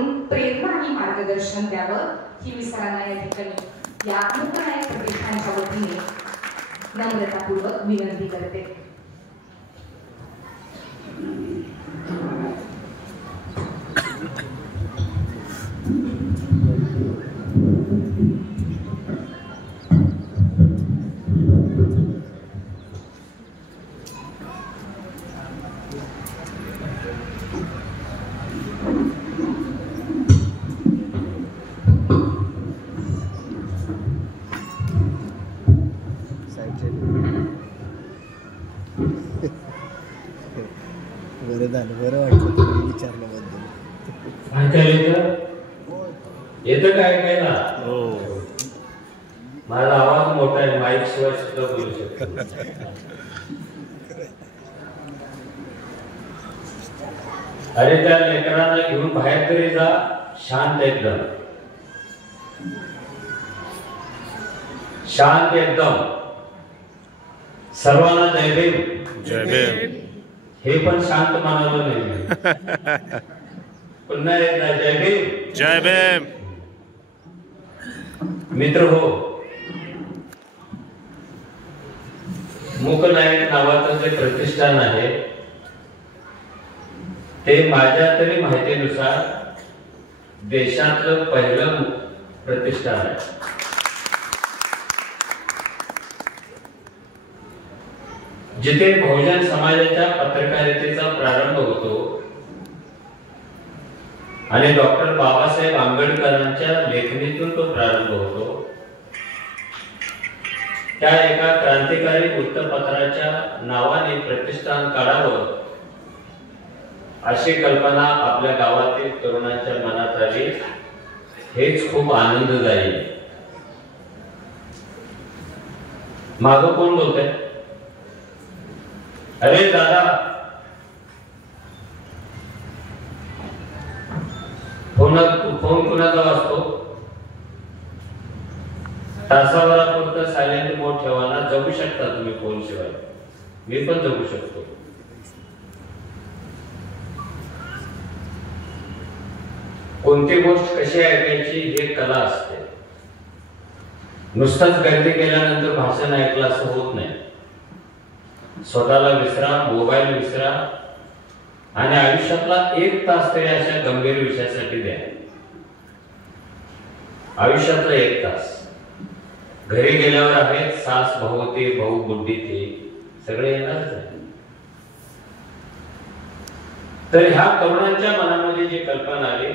कडून प्रेरणा आणि मार्गदर्शन द्यावं ही मी सरांना या ठिकाणी या मूकनायक प्रतिष्ठानच्या वतीने नम्रतापूर्वक विनंती करते. बरं वाटलं तुम्ही विचारल्याबद्दल. येतं काय काय ना. माझा आवाज मोठा आहे, माईक शिवाय सुद्धा बोलू शकतो. अरे त्या लेकरांना घेऊन बाहेर तरी जा, शांत एकदम, शांत एकदम. सर्वांना जय भीम. जय भीम. हे पण शांत मानवलं नाही. पुन्हा एकदा जय भीम. जय भीम. मित्र हो, मूकनायक नावाचं जे प्रतिष्ठान आहे ते माझ्या तरी माहितीनुसार देशातलं पहिलं प्रतिष्ठान आहे. जिथे बहुजन समाजाच्या पत्रकारितेचा प्रारंभ होतो आणि डॉक्टर बाबासाहेब आंबेडकरांच्या लेखणीतून तो प्रारंभ होतो. त्या एका क्रांतिकारी वृत्तपत्राच्या नावाने प्रतिष्ठान काढावं अशी कल्पना आपल्या गावातील तरुणांच्या मनात आली. हेच खूप आनंददायी. मागं कोण बोलतंय? अरे दादा, फोन कुणाचा वाजतो? तासाभरापुरतं सायलेंट मोड ठेवाना. जगू शकता तुम्ही फोन शिवाय, मी पण जगू शकतो. कोणती गोष्ट कशी ऐकायची हे कला असते. नुसतंच गर्दी केल्यानंतर भाषण ऐकलं असं होत नाही. स्वतःला विसरा, मोबाईल विसरा आणि आयुष्यातला 1 तास तरी अशा गंभीर विषयासाठी द्या. आयुष्यातला 1 तास. घरी गेल्यावर आहेत सास, भाऊ, ते भाऊ, बुड्डी, ते सगळे येणारच आहे. तर ह्या तरुणांच्या मनामध्ये जी कल्पना आली,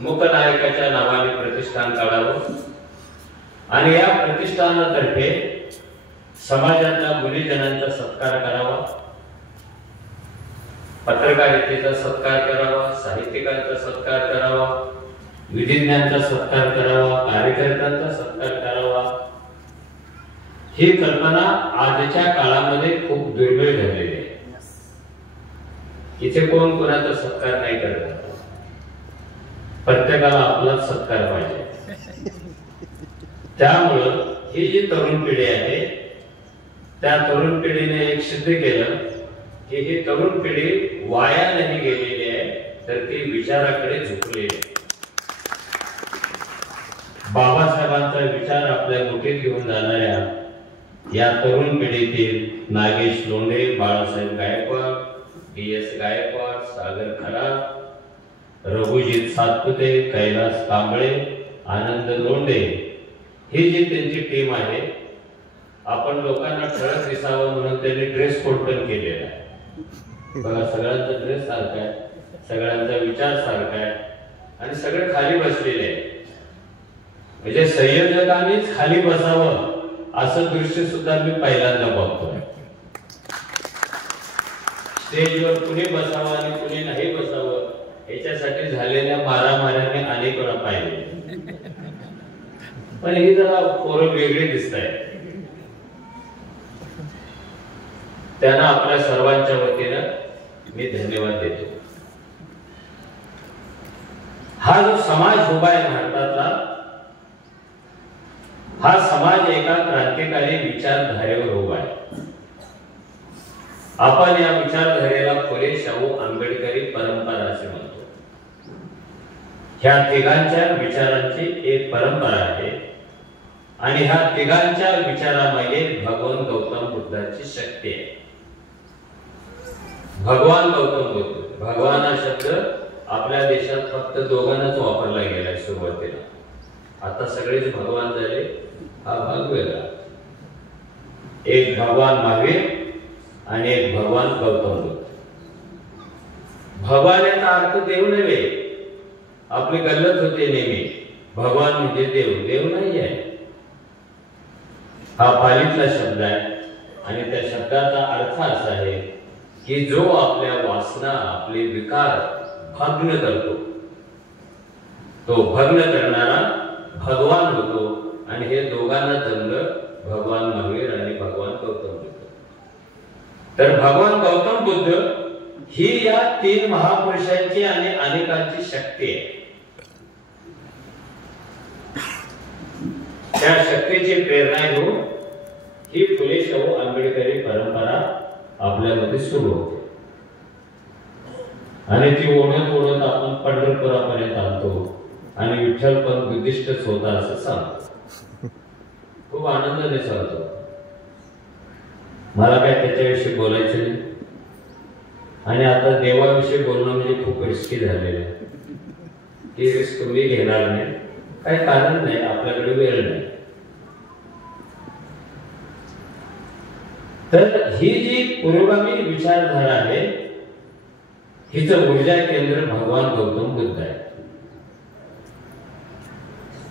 मूकनायकाच्या नावाने प्रतिष्ठान काढावं आणि या प्रतिष्ठानातर्फे समाजातल्या गुणीजनांचा सत्कार करावा, पत्रकारितेचा सत्कार करावा, साहित्यिकांचा सत्कार करावा, विधिज्ञांचा सत्कार करावा, कार्यकर्त्यांचा सत्कार करावा. ही कल्पना आजच्या काळामध्ये खूप दुर्मिळ झालेली आहे. इथे कोण कोणाचा सत्कार नाही करत. प्रत्येकाला आपलाच सत्कार पाहिजे. त्यामुळं ही जी तरुण पिढी आहे त्या तरुण पिढीने एक सिद्ध केलं की ही तरुण पिढी वाया नाही गेलेली आहे, तर ती विचाराकडे झुकलेली आहे. बाबासाहेबांचा विचार आपल्या मुठीत घेऊन जाणाऱ्या या तरुण पिढीतील नागेश लोंढे, बाळासाहेब गायकवाड, DS गायकवाड, सागर खरात, रघुजीत सातपुते, कैलास कांबळे, आनंद लोंढे ही जी त्यांची टीम आहे. आपण लोकांना ठळक दिसावं म्हणून त्यांनी ड्रेस कोड पण केलेला आहे. बघा, सगळ्यांचा ड्रेस सारखा आहे, सगळ्यांचा विचार सारखा आहे आणि सगळे खाली बसलेले आहे. म्हणजे संयोजकांनीच खाली बसावं असं दृश्य सुद्धा मी पहिल्यांदा बघतोय. स्टेजवर कुणी बसावं आणि कुणी नाही बसावं याच्यासाठी झालेल्या मारामाऱ्याने अनेक वेळा पाहिले. पण ही जरा पोरं वेगळी दिसत आहे. त्यांना आपल्या सर्वांच्या वतीनं मी धन्यवाद देतो. हा जो समाज उभा आहे भारतातला, हा समाज एका क्रांतिकारी विचारधारेवर उभा आहे. आपण या विचारधारेला फुले शाहू आंबेडकरी परंपरा असे म्हणतो. ह्या तिघांच्या विचारांची एक परंपरा आहे आणि ह्या तिघांच्या विचारामागे भगवान गौतम बुद्धाची शक्ती आहे. भगवान गौतम बुद्ध, भगवान हा शब्द आपल्या देशात फक्त दोघांनाच वापरला गेलाय सुरुवातीला. आता सगळेच भगवान झाले, हा भाग वेगळा. एक भगवान महावीर आणि एक भगवान गौतम बुद्ध. भगवान याचा अर्थ देव नव्हे, आपली गल्लत होते नेहमी. भगवान म्हणजे देव, देव नाही आहे. हा पालीतला शब्द आहे आणि त्या शब्दाचा अर्थ असा आहे की जो आपल्या वासना, आपले विकार भग्न करतो, तो भग्न करणारा भगवान होतो. आणि हे दोघांना जमलं, भगवान महावीर आणि भगवान गौतम बुद्ध. तर भगवान गौतम बुद्ध ही या तीन महापुरुषांची आणि अनेकांची शक्ती आहे. त्या शक्तीची प्रेरणा घेऊन ही फुले शाहू आंबेडकरी परंपरा आपल्यामध्ये सुरू होते आणि ती ओढत ओढत आपण पंढरपुरापर्यंत आणतो आणि विठ्ठल पण बुद्धिस्टच होता असं सांगतो. खूप आनंदाने सांगतो. मला काय त्याच्याविषयी बोलायचं नाही आणि आता देवाविषयी बोलणं म्हणजे खूप रिस्की झालेलं आहे. ती रिस्क मी घेणार नाही, काही कारण नाही, आपल्याकडे वेळ नाही. तर ही जी पुरोगामी विचारधारा आहे हिचं ऊर्जा केंद्र भगवान गौतम बुद्ध आहे.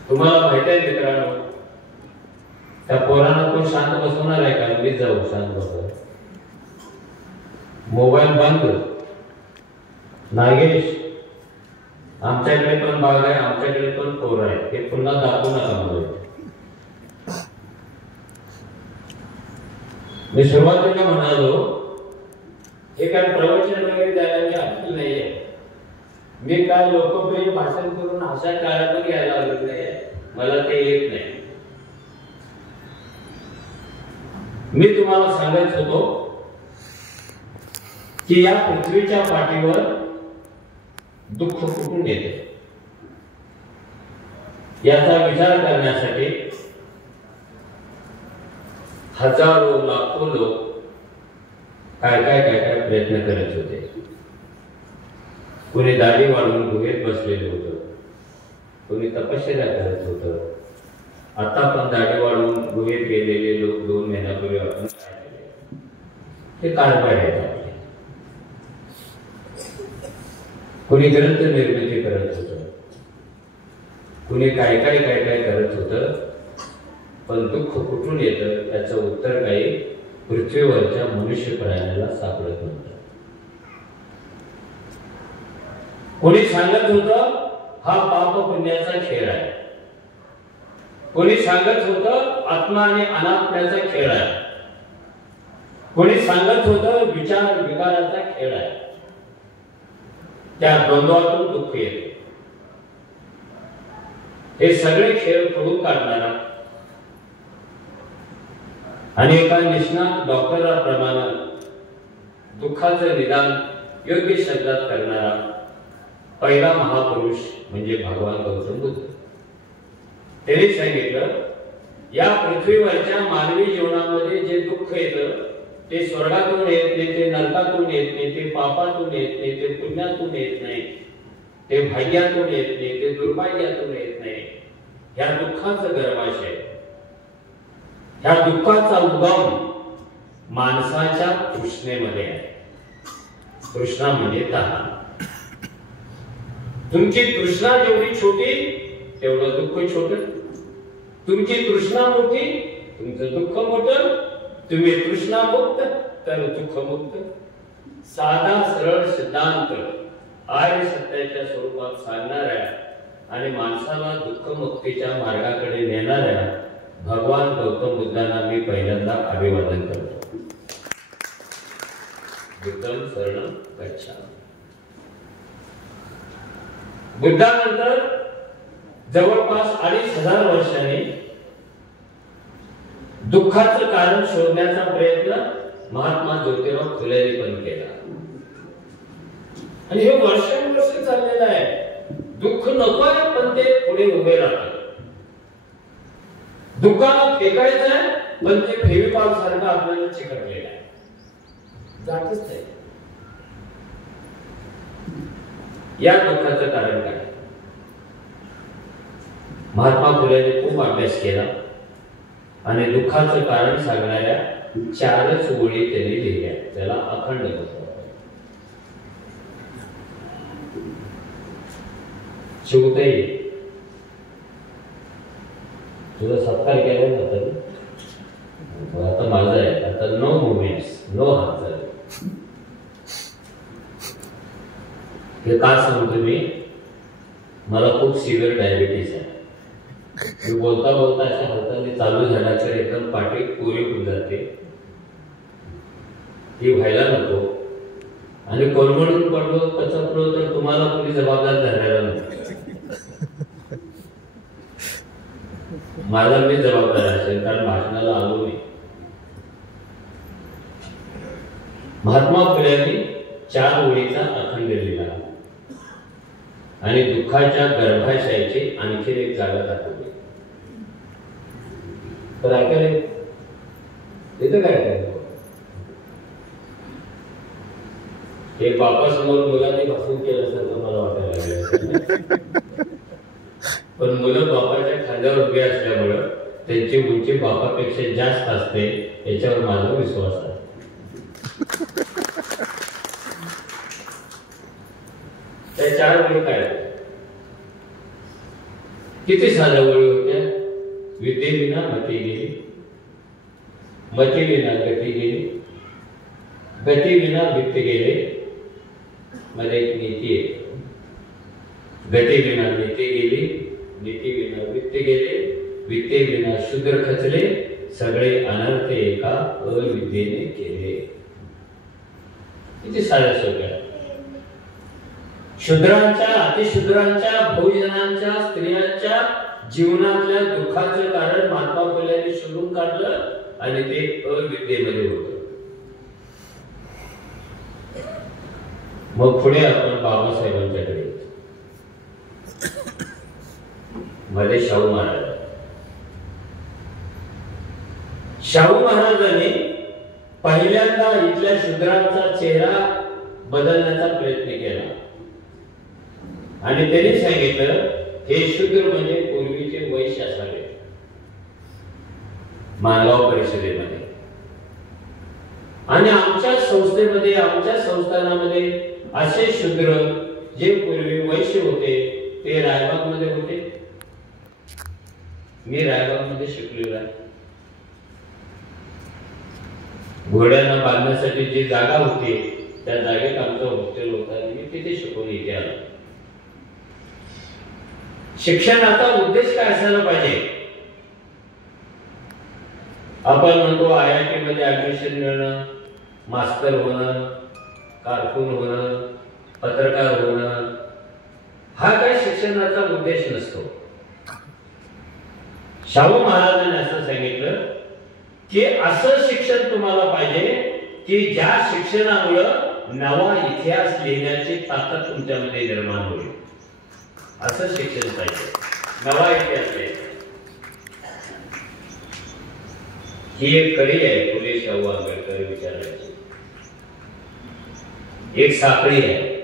तुम्हाला माहिती आहे मित्रांनो, त्या पोरांना कोण शांत बसवणार आहे का? मी जाऊ शांत बसव. मोबाईल बंद. नागेश, आमच्याकडे पण बाग आहे, आमच्याकडे पण पोर आहे, हे पुन्हा दाखवू नका मला. मी सुरुवातीला म्हणालो हे काय प्रवचन वगैरे द्यायला मी आलेलो नाहीये. मी काय लोकप्रिय भाषण करून अशा काळातून घ्यायला आलेलो नाहीये, मला ते येत नाही. मी तुम्हाला सांगायच होतो की या पृथ्वीच्या पाठीवर दुःख कुठून येते याचा विचार करण्यासाठी हजारो लाखो लोक काय प्रयत्न करत होते. कोणी दाढी वाढवून गुहेत बसलेले होतं, कोणी तपश्चर्या करत होतं. आता पण दाढी वाढवून गुहेत गेलेले लोक 2 महिन्यापूर्वी आपण काय केले ते कारभार आहेत आपले. कोणी ग्रंथ निर्मिती करत होतं, कोणी काय करत होतं. पण दुःख कुठून येतं याचं उत्तर काही पृथ्वीवरच्या मनुष्य प्राण्याला सापडत नव्हतं. कोणी सांगत होतं हा पाप पुण्याचा खेळ आहे, कोणी सांगत होतं आत्मा आणि अनात्म्याचा खेळ आहे, कोणी सांगत होतं विचार विकाराचा खेळ आहे. त्या द्वंद्वातून दुःख येते. हे सगळे खेळ खोडून काढणारा आणि एका निष्णात डॉक्टराप्रमाणे दुःखाचं निदान योग्य शब्दात करणारा पहिला महापुरुष म्हणजे भगवान गौतम बुद्ध. त्यांनी सांगितलं या पृथ्वीवरच्या मानवी जीवनामध्ये जे दुःख येतं ते स्वर्गातून येत नाही, ते नरकातून येत नाही, ते पापातून येत नाही, ते पुण्यातून येत नाही, ते भाग्यातून येत नाही, ते दुर्भाग्यातून येत नाही. ह्या दुःखाचं गर्भाशय, ह्या दुःखाचा उगम माणसाच्या तृष्णेमध्ये आहे. तृष्णा म्हणजे तहान. तुमची तृष्णा जेवढी छोटी तेवढं दुःख छोटं. तुमची तृष्णा मोठी तुमचं दुःख मोठं. तुम्ही तृष्णा मुक्त तर दुःख मुक्त. साधा सरळ सिद्धांत आर्य सत्याच्या स्वरूपात सांगणाऱ्या आणि माणसाला दुःख मुक्तीच्या मार्गाकडे नेणाऱ्या भगवान गौतम बुद्धांना मी पहिल्यांदा अभिवादन करतो. बुद्धं शरणं गच्छामि. बुद्धानंतर जवळपास 2500 वर्षांनी दुःखाचं कारण शोधण्याचा प्रयत्न महात्मा ज्योतिराव फुलेंनी पण केला आणि हे वर्षानुवर्ष चाललेलं आहे. दुःख नको कोणी उभे राहतात. दुकानात फेकायचं आहे पण ते फेविकॉल सारखं आपल्याला चिकटलेलं आहे, जातच नाही. या दुःखाचं कारण काय? महात्मा फुलेंनी खूप अभ्यास केला आणि दुःखाचं कारण सांगणाऱ्या 4च ओळी त्यांनी लिहिल्या. त्याला अखंड म्हणतात. शिवताई, तुझा सत्कार केला जातं, आता माझा आहे. आता नो मुवमेंट्स, नो हालचाल. हे का सांगतो मी? मला खूप सिव्हिअर डायबिटीस आहे. मी बोलता बोलता अशा हालचाली चालू झाल्या तर एकदम पाठी पुरी होऊन जाते. ती व्हायला नको. आणि कोलमडून पडलो कचपलो तर तुम्हाला कोणी जबाबदार धरायला नको. माझा मी जबाबदार असेल, कारण भाषणाला आलो नाही. महात्मा फुलेंनी 4 ओळीचा अखंड लिहिला आणि दुःखाच्या गर्भाशयाची आणखी एक जागा दाखवली. तर ऐकायला इथं काय करायचं? एक बापासमोर मुलांनी भाषण केलं असं मला वाटायला लागलं. पण मुलं बापाच्या खांद्यावर उभी असल्यामुळं त्यांची उंची बापापेक्षा जास्त असते, याच्यावर माझा विश्वास आहे. त्या 4 ओळी काय किती साध्या ओळी होत्या? विद्येविना मती गेली, मतीविना गती गेली, गतीविना वित्त गेले. मध्ये एक नीती आहे. गतीविना नीती गेली, नीतीविना वित्त गेले, विद्येविना शूद्र खचले, सगळे अनर्थ एका अविद्येने केले. किती साध्या सोप्या. शूद्रांच्या, अतिशूद्रांच्या, बहुजनांच्या, स्त्रियांच्या जीवनातल्या दुःखाचं कारण महात्मा फुलेंनी शोधून काढलं आणि ते अविद्येमध्ये होतं. मग पुढे आपण बाबासाहेबांच्याकडे, मध्ये शाहू महाराज. शाहू महाराजांनी पहिल्यांदा इथल्या शूद्रांचा चेहरा बदलण्याचा प्रयत्न केला आणि त्यांनी सांगितलं, हे शूद्र म्हणजे पूर्वीचे वैश्य असावे. मानगाव परिषदेमध्ये आणि आमच्या संस्थेमध्ये, आमच्या संस्थानामध्ये असे शूद्र जे पूर्वी वैश्य होते ते रायबाग मध्ये होते. मी रायबाग मध्ये शिकलेलो आहे. घोड्यांना बांधण्यासाठी जी जागा होती त्या जागेत आमचं हॉस्टेल होतं आणि मी तिथे शिकून इथे आलो. शिक्षणाचा उद्देश काय असायला पाहिजे? आपण म्हणतो IIT मध्ये ऍडमिशन मिळणं, मास्तर होणं, कारकून होणं, पत्रकार होणं, हा काय शिक्षणाचा उद्देश नसतो. शाहू महाराजांनी असं सांगितलं की असं शिक्षण तुम्हाला पाहिजे की ज्या शिक्षणामुळं नवा इतिहास लिहिण्याची ताकद तुमच्यामध्ये निर्माण होईल. असं शिक्षण पाहिजे, नवा इतिहास लिहायचा. ही एक कडी आहे फुले शाहू आंबेडकर विचारायची. एक साखळी आहे.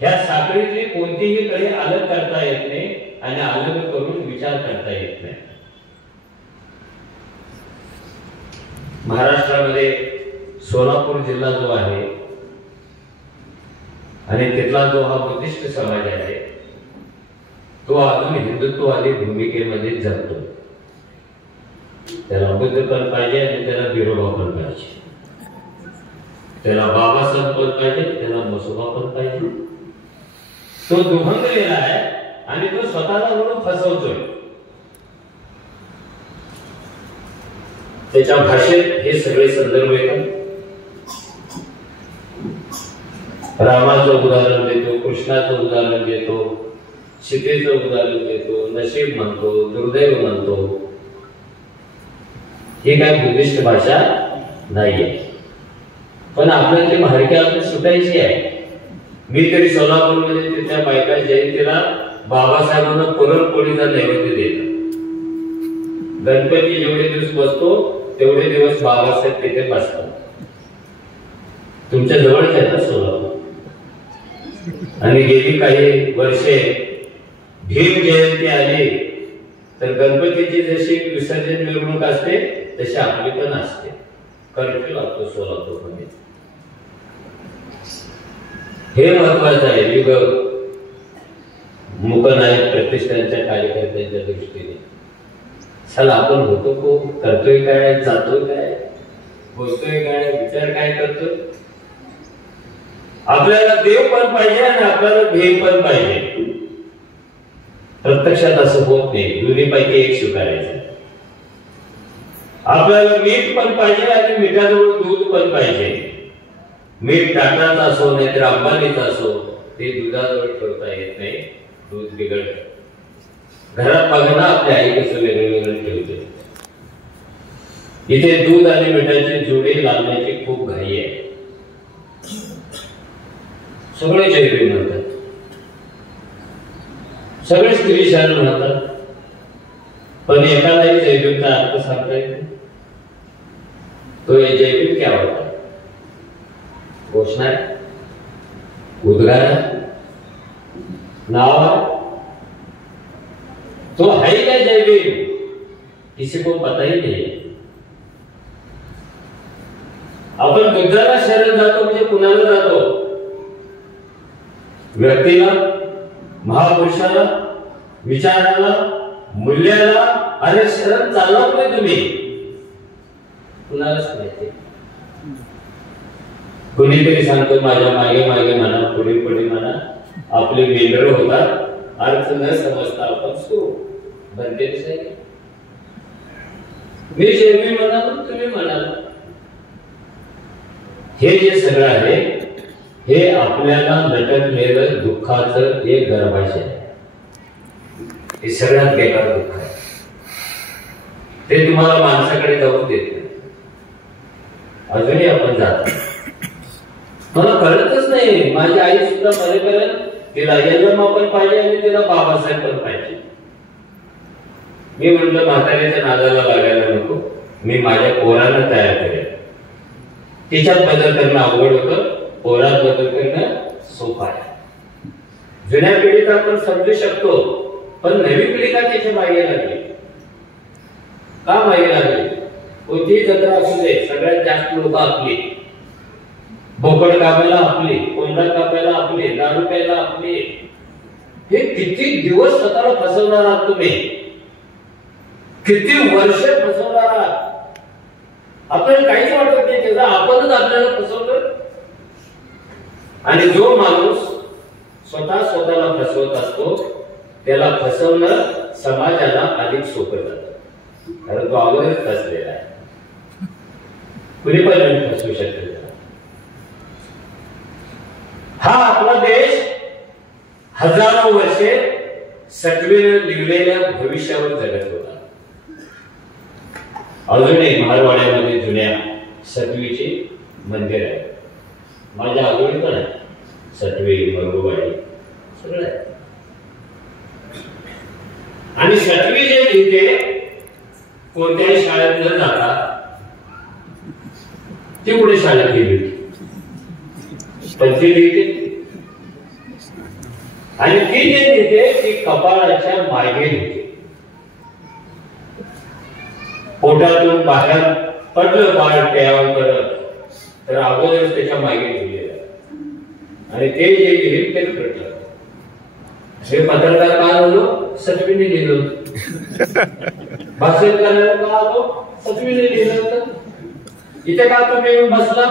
ह्या साखळीतली कोणतीही कडी अलग करता येत नाही आणि अलग करून विचार करता येत नाही. महाराष्ट्रामध्ये सोलापूर जिल्हा जो आहे आणि तिथला जो हा बुद्धिस्ट समाज आहे तो अजून हिंदुत्ववादी भूमिकेमध्ये जगतो. त्याला बुद्ध पण पाहिजे आणि त्याला बिरोबा पण पाहिजे, त्याला बाबासाहेब पण पाहिजे, त्याला मसोबा पण पाहिजे. तो दुभंगलेला आहे आणि तो स्वतःला म्हणून फसवतोय. त्याच्या भाषेत हे सगळे संदर्भ येतात. रामाचं उदाहरण देतो, कृष्णाचं उदाहरण देतो, सीतेचं उदाहरण देतो, नशीब म्हणतो, दुर्दैव म्हणतो. ही काय बुद्धिस्ट भाषा नाहीये. पण आपल्याला ती मार्गी आपण सुटायची आहे. मी तरी सोलापूरमध्ये तिथल्या बायका जयंतीला बाबासाहेबांना पुरणपोळीचा नैवेद्य देतात. गणपती जेवढे दिवस बसतो तेवढे दिवस बाबासाहेब तिथे बसतात. तुमच्या जवळच आहे ना सोलापूर. आणि गेली काही वर्षे भीम जयंती आली तर गणपतीची जशी विसर्जन मिरवणूक असते तशी आपली पण असते. कर्फ्यू लागतो सोलापूरमध्ये. हे महत्वाचं आहे युग मुकनायक प्रतिष्ठानच्या कार्यकर्त्यांच्या दृष्टीने. चला आपण होतो को करतोय काय, जातोय काय, बोलतोय काय, विचार काय करतोय. आपल्याला देव पण पाहिजे आणि आपल्याला भीम पण पाहिजे. प्रत्यक्षात असं होत नाही. दोन्हीपैकी एक स्वीकारायचं. आपल्याला मीठ पण पाहिजे आणि मिठाजवळ दूध पण पाहिजे. मीठ टाटाचं असो नाहीतर अंबानीचं असो ते दुधाजवळ ठेवता येत नाही. दूध बिघडतं. घरात बघा ना आपल्या आई कसं वेगळं वेगळं ठेवते. इथे दूध आणि मिठाची जोडी लावण्याची खूप घाई आहे. सगळे जैविक म्हणतात, सगळे स्त्रीशान म्हणतात, पण एकालाही जैविकचा अर्थ सांगता येत नाही. तो ये जैविक क्या होता है? घोषणा है, उद्गार है, नाव है, तो है क्या जैविक? किसी को पता ही नहीं है. आपण बुद्धाला शरण जातो म्हणजे कुणाला जातो? व्यक्तीला, महापुरुषाला, विचाराला, मूल्याला. अरे शरण चालला नाही तुम्ही, कुणालाच माहिती. कोणीतरी सांगतो माझ्या मागे मागे म्हणा, पुढे पुढे म्हणा. आपले मेंढर होतात. अर्थ न समजता आपण सो बनते. मी जैवी म्हणालो, तुम्ही म्हणाल. हे जे सगळं आहे हे आपल्याला लटकलेलं दुःखाचं एक गर्भाशय आहे. हे सगळ्यात बेकार दुःख आहे. ते तुम्हाला माणसाकडे जाऊन देत नाही. अजूनही आपण जातो. मला कळतच नाही. माझी आई सुद्धा मला कळेल. तिला यल्लम्मा पण पाहिजे आणि तिला बाबासाहेब पण पाहिजे. मी म्हटलं म्हाताऱ्याच्या नादाला लागायला नको. मी माझ्या पोराला तयार करेन. तिच्यात बदल करणं अवघड होतं, पोरात बदल करणं सोपं आहे. जुन्या पिढीत आपण समजू शकतो, पण नवी पिढी का त्याच्या मागे लागली? का मागे लागली? कोणतीही जत्रा असू दे, सगळ्यात जास्त लोक आपली. बोकड कापायला आपली, कोंबडा कापायला आपली, दारू प्यायला आपली. हे किती दिवस स्वतःला फसवणार आहात तुम्ही? किती वर्ष फसवणार आहात? आपल्याला काहीच वाटत नाही त्याचा. आपणच आपल्याला फसवलं. आणि जो माणूस स्वतःला फसवत असतो त्याला फसवणं समाजाला अधिक सोपं जातं. कारण तो अगोदरच फसलेला आहे. कुणी पण फसवू शकते. हा आपला देश हजारो वर्षे सटवीने लिहिलेल्या भविष्यावर जगत होता. अजूनही महारवाड्यामध्ये जुन्या सटवीची मंदिर आहे. माझ्या आजोळी पण आहे. सटवी, मरुवाडी सगळं आहे. आणि सटवी जे लिहिते कोणत्याही शाळेत न जाता ती पुढे शाळेत गेली. पण ती लिहिते आणि ती जे लिहिते ती कपाळाच्या मागे लिहिते. पोटातून बाहेर पडलं बाळ प्यावर करत तर अगोदरच त्याच्या मागे लिहिलेलं. आणि ते जे लिहिल ते पडलं. हे पत्रकार काय बोललो? सटवीने लिहिलं होतं. भाषण करायला का आलो? सटवीने लिहिलं होतं. इथे का तुम्ही बसला?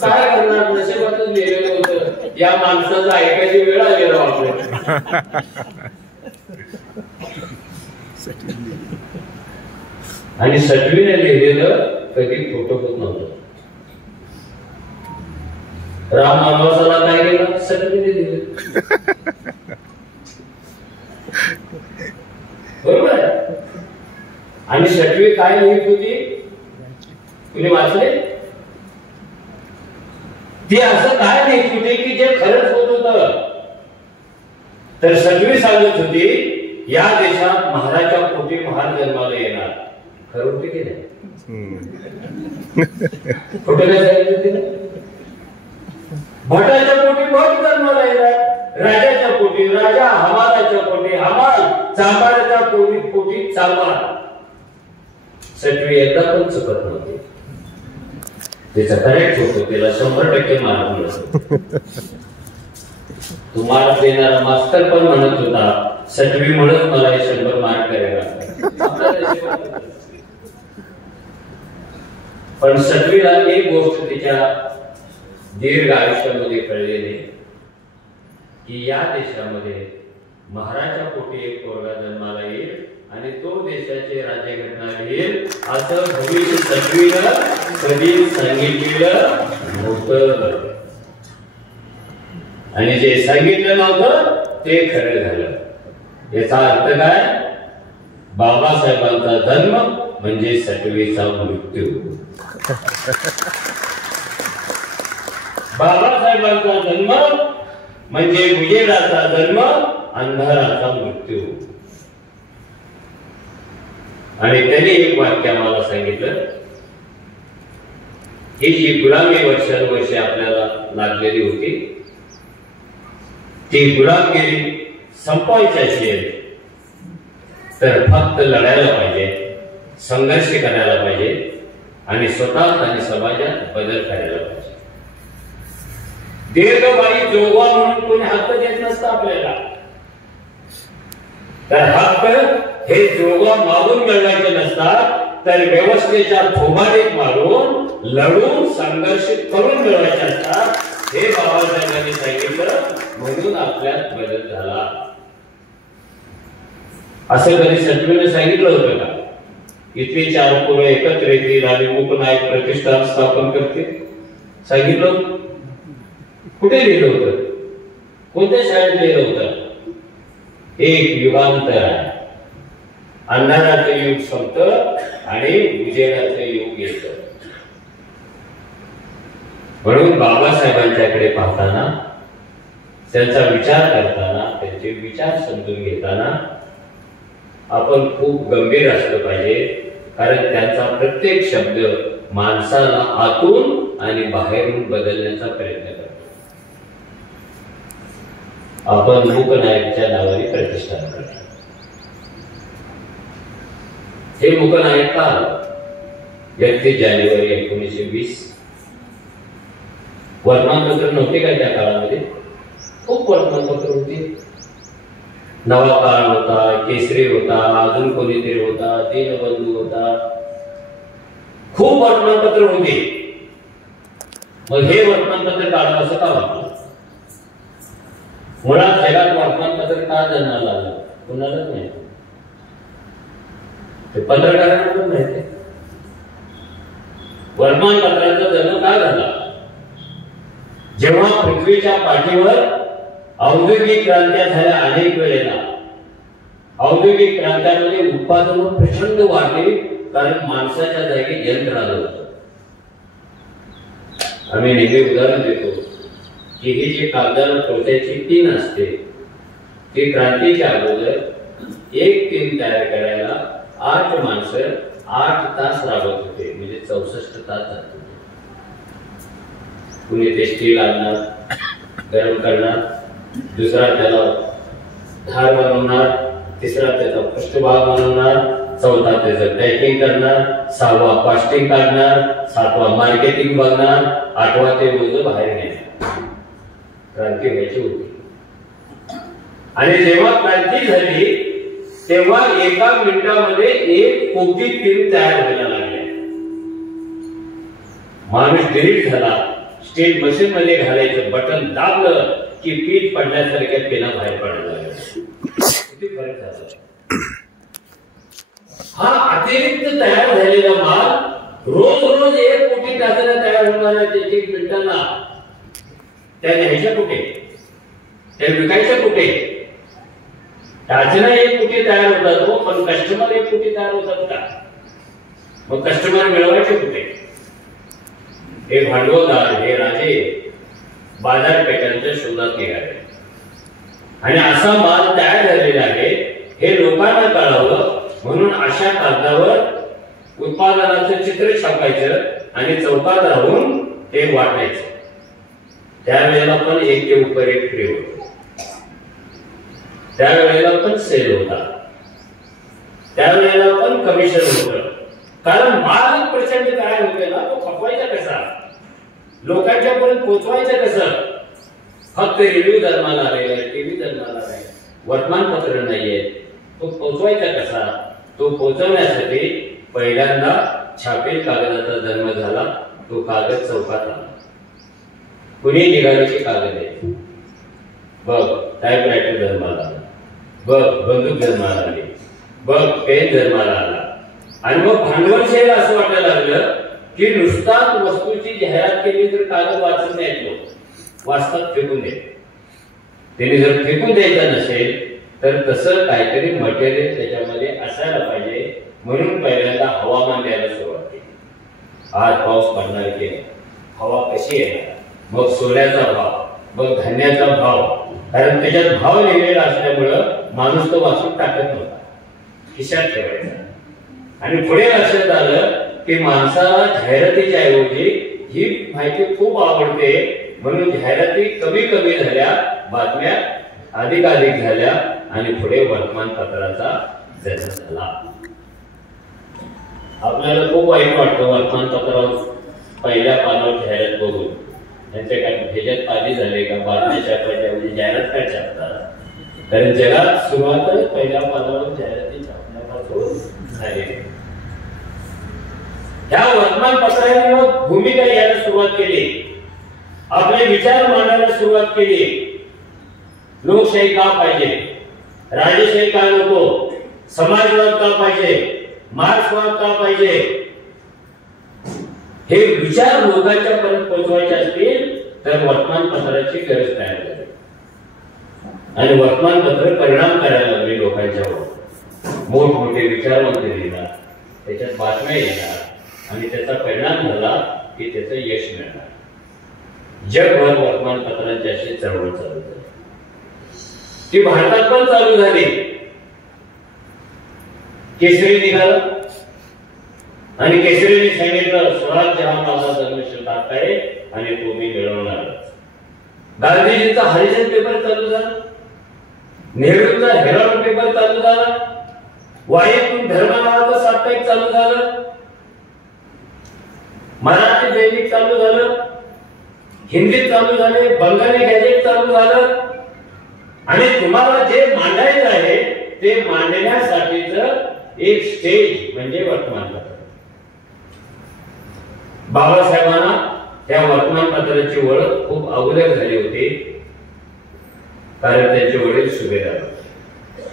काय करणार? नशिबातच लिहिलेलं होतं. या माणसाचं ऐकायची वेळ आली राव आपल्याला. आणि सटवीने लिहिलेलं कधी खोटं होत नव्हतं. राम मानवासाला काय केलं? सटवीने लिहिलं. बरोबर आहे. आणि सटवी काय लिहित होती? तुम्ही वाचले? ती असं काय लिहित होती की जे खरंच होत होतं. तर सगळी सांगत होती या देशात महाराच्या पोटी महार जन्माला येणार. खरं होते की नाही? खोटं काय सांगितलं होते? भटाच्या पोटी भट जन्माला येणार, राजाच्या पोटी राजा, हमालाच्या पोटी हमाल, चांभाराच्या पोटी चांभार. सटवी एकदा पण चुकत नव्हते. त्याचा करेक्ट होतो, त्याला 100% मार्क मिळतो. तो मार्क देणारा मास्तर पण म्हणत होता सटवी म्हणत मला 100 मार्क करायला. पण सटवीला एक गोष्ट तिच्या दीर्घ आयुष्यामध्ये कळलेली की या देशामध्ये महाराच्या पोटी एक पोरगा जन्माला येईल आणि तो देशाचे राज्य घडणार येईल असं भविष्य सटवीनं कधी सांगितलेलं नव्हतं. आणि जे सांगितलं नव्हतं ते खरं झालं. याचा अर्थ काय? बाबासाहेबांचा जन्म म्हणजे सटवीचा मृत्यू. बाबासाहेबांचा जन्म म्हणजे उजेडाचा जन्म, अंधाराचा मृत्यू. आणि त्यांनी एक वाक्य आम्हाला सांगितलं ही जी गुलामी वर्षानुवर्षे आपल्याला लागलेली होती ती गुलामगिरी संपवायची असेल तर फक्त लढायला पाहिजे, संघर्ष करायला पाहिजे आणि स्वतः आणि समाजात बदल करायला पाहिजे. दीर्घबाई जोगवा म्हणून कोणी हक्क देत नसतं आपल्याला. तर हक्क हे जोगवा मागून मिळवायचे नसतात, तर व्यवस्थेच्या थोबाडीत मारून लढून संघर्ष करून मिळवायचे असतात. हे बाबासाहेबांनी सांगितलं म्हणून आपल्यात बदल झाला. असं कधी सटवीने सांगितलं होतं का? इथली 4 पोरं एकत्र येतील आणि मूकनायक प्रतिष्ठान स्थापन करतील? सांगितलं? कुठे लिहिलं होतं? कोणत्या शाळेत लिहिलं होतं? एक युगांतर आहे. अंधाराचं युग संपतं आणि उजेडाचं युग येतं. म्हणून बाबासाहेबांच्याकडे पाहताना, त्यांचा विचार करताना, त्यांचे विचार समजून घेताना आपण खूप गंभीर असलं पाहिजे. कारण त्यांचा प्रत्येक शब्द माणसाला आतून आणि बाहेरून बदलण्याचा प्रयत्न करतो. आपण मूकनायकच्या नावाने प्रतिष्ठान करतो. हे मूकनायक का आलं? 31 जानेवारी 1920. वर्तमानपत्र नव्हते का त्या काळामध्ये? खूप वर्तमानपत्र होती. नवा काळ होता, केसरी होता, अजून कोणीतरी होता, दीनबंधू होता, खूप वर्तमानपत्र होते. मग हे वर्तमानपत्र काढलं असं का वाटलं? मुळात जगात वर्तमानपत्र का जन्माला आलं कुणालाच नाही. ते पत्रकारांना पण माहिती. वर्तमानपत्राचा जन्म का झाला? जेव्हा पृथ्वीच्या पाठीवर औद्योगिक क्रांत्या झाल्या अनेक वेळेला, औद्योगिक क्रांत्यामध्ये उत्पादन प्रचंड वाढले कारण माणसाच्या जागी यंत्र आलं होतं. आम्ही नेहमी उदाहरण देतो की ही जी कागदाला कोळशाची टीन असते ती क्रांतीच्या अगोदर एक टीन तयार करायला 8 माणसं 8 तास राबत होते, म्हणजे 64 तास जात होते. कुणी ते स्टील आणणार, गरम करणार, दुसरा त्याला धार बनवणार, तिसरा त्याचा पृष्ठभाग बनवणार, चौथा त्याचं पॅकिंग करणार, 6वा कॉस्टिंग काढणार, 7वा मार्केटिंग बघणार, 8वा ते रोज बाहेर नेणार. क्रांती व्हायची होती. आणि जेव्हा क्रांती झाली तेव्हा एका मिनिटामध्ये 1 कोटी टीन तयार व्हायला लागले. माणूस डिलीट झाला. स्टील मशीन मध्ये घालायचं बटन दाबलं की पीठ पडल्यासारख्या पेना बाहेर पडायला लागला. किती फरक झाला. हा अतिरिक्त तयार झालेला माल रोज रोज 1 कोटी तासाला तयार होणाऱ्या 1 मिनिटाला त्या न्यायच्या कुठे? त्या विकायच्या कुठे? टाचना 1 कोटी तयार होता तो, पण कस्टमर 1 कोटी तयार होतात का? मग कस्टमर मिळवायचे कुठे? हे भांडवलदार, हे राजे बाजारपेठांच्या शोधात निघाले. आणि असा माल तयार झालेला आहे हे लोकांना कळावं म्हणून अशा कागदावर उत्पादनाचं चित्र छापायचं आणि चौकात राहून ते वाटायचं. त्यावेळेला पण एक के ऊपर एक फ्री होत. त्यावेळेला पण सेल होता. त्यावेळेला पण कमिशन होतं. कारण माल प्रचंड तयार होते ना, तो खपवायचा कसा, लोकांच्या पर्यंत पोहोचवायचं कसं. फक्त रेडिओ जन्माला आलेला आहे, टीव्ही जन्माला आहे, वर्तमानपत्र नाहीये, तो पोहोचवायचा कसा. तो पोहोचवण्यासाठी पहिल्यांदा छापील कागदाचा जन्म झाला. तो कागद चौकात आला. कुणी निघाल्याचे कागद आहे बघ, टाईपरायटर जन्माला आला, बघ बंदूक जन्माला आली, बघ पेन जन्माला आला. आणि मग भांडवलशाहीला असं वाटायला लागलं की नुसताच वस्तूची जाहिरात केली तर कागद वाचत नाहीत लोक, वाचतात फेकून देत. त्यांनी जर फेकून द्यायचं नसेल तर तसं काहीतरी मटेरियल त्याच्यामध्ये असायला पाहिजे. म्हणून पहिल्यांदा हवामान द्यायला सुरुवात केली. आज पाऊस पडणार की नाही, हवा कशी येणार, मग सोन्याचा भाव, मग धान्याचा भाव. कारण त्याच्यात भाव लिहिलेला असल्यामुळं माणूस तो वाचून टाकत नव्हता, खिशात ठेवायचा. आणि पुढे लक्षात आलं की माणसाला जाहिरातीच्या ऐवजी ही माहिती खूप आवडते म्हणून जाहिराती कमी कमी झाल्या, बातम्या अधिकाधिक झाल्या आणि पुढे वर्तमानपत्राचा जन्म झाला. आपल्याला खूप वाईट वाटतं वर्तमानपत्रावर पहिल्या पानावर जाहिरात बघून. त्यांच्या काय ह्याच्यात पाणी झाले का, बातम्या छापायच्या म्हणजे जाहिरात काय छापतात. कारण जगात सुरुवातच पहिल्या पानावर जाहिराती छापण्यापासून झाली. ह्या वर्तमानपत्राने मग भूमिका घ्यायला सुरुवात केली, आपले विचार मांडायला सुरुवात केली. लोकशाही का पाहिजे, राजेशाही का नको, समाजवाद का पाहिजे, मार्क्सवाद का पाहिजे, हे विचार लोकांच्या पर्यंत पोहोचवायचे असतील तर वर्तमानपत्राची गरज तयार झाली. आणि वर्तमानपत्र परिणाम करायला लागले लोकांच्यावर. मोठमोठे विचारवंत येणार, त्याच्यात बातम्या येणार आणि त्याचा परिणाम झाला की त्याचं यश मिळणार. जगभर वर्तमानपत्रांची अशी चळवळ चालू झाली. ती भारतात पण चालू झाली. केसरी निघाला आणि केसरीने सांगितलं स्वराज्य हा माझा जन्मसिद्धांत आहे आणि तो मी मिळवणार. गांधीजींचा हरिजन पेपर चालू झाला, नेहरूंचा हेराल्ड पेपर चालू झाला, वाईतून धर्म नावाचं साप्ताहिक चालू झालं, मराठी दैनिक चालू झालं, हिंदीत चालू झाले, बंगाली गॅजेट चालू झालं. आणि तुम्हाला जे मांडायचं आहे ते मांडण्यासाठीच एक स्टेज म्हणजे वर्तमानपत्र. बाबासाहेबांना त्या वर्तमानपत्राची ओळख खूप अगोदर झाली होती कारण त्यांचे वडील सुभेदार होते.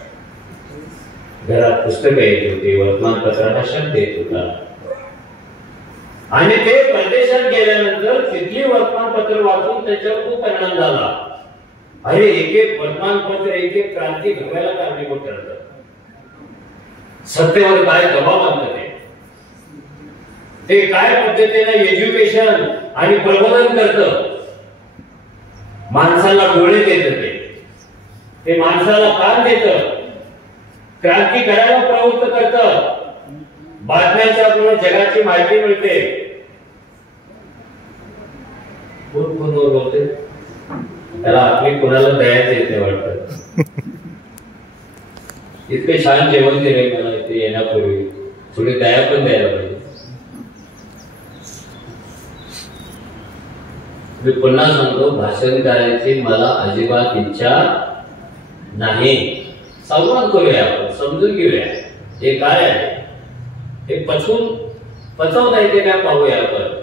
घरात पुस्तकं येत होती, वर्तमानपत्राला शब्द येत होता. आणि ते परदेशात गेल्यानंतर तिथली वर्तमानपत्र वाचून त्याच्यावर खूप परिणाम झाला. अरे एक एक वर्तमानपत्र एक एक क्रांती घडवायला कारणीभूत ठरतं. सत्तेवर काय दबाव आणतं ते काय पद्धतीने एज्युकेशन आणि प्रबोधन करतं. माणसाला डोळे देतं, ते माणसाला कान देतं, क्रांती करायला प्रवृत्त करतं. बातम्यांच्या जगाची माहिती मिळते. कोण फोनवर बोलते त्याला आपली कोणाला दयाच येते वाटतं. इतके छान जेवण दिले मला इथे येण्यापूर्वी, थोडी दया पण द्यायला पाहिजे. मी पुन्हा सांगतो, भाषण करायची मला अजिबात इच्छा नाही. संवाद करूया, आपण समजून घेऊया हे काय आहे, हे पचवता येते काय पाहूया आपण.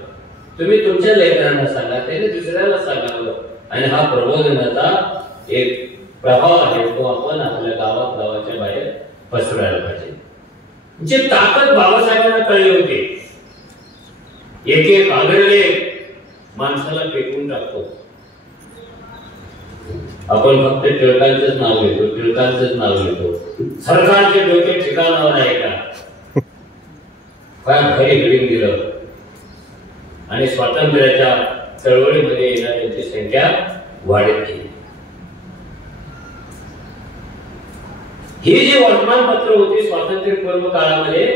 तुम्ही तुमच्या लेकरांना सांगा, त्याने दुसऱ्याला सांगावं. आणि हा प्रबोधनाचा एक प्रभाव आहे तो आपण आपल्या गावाच्या बाहेर पसरवायला पाहिजे. जी ताकद बाबासाहेबांना कळली होती, एक एक आगळले माणसाला पेटवून टाकतो. आपण फक्त टिळकांचंच नाव घेतो, टिळकांचंच नाव घेतो. सरकारचे डोके ठिकाणावर आहे का, काय घरी घडून दिलं. आणि स्वातंत्र्याच्या चळवळीमध्ये येणाऱ्यांची संख्या वाढत गेली. ही जी वर्तमानपत्र होती स्वातंत्र्यपूर्व काळामध्ये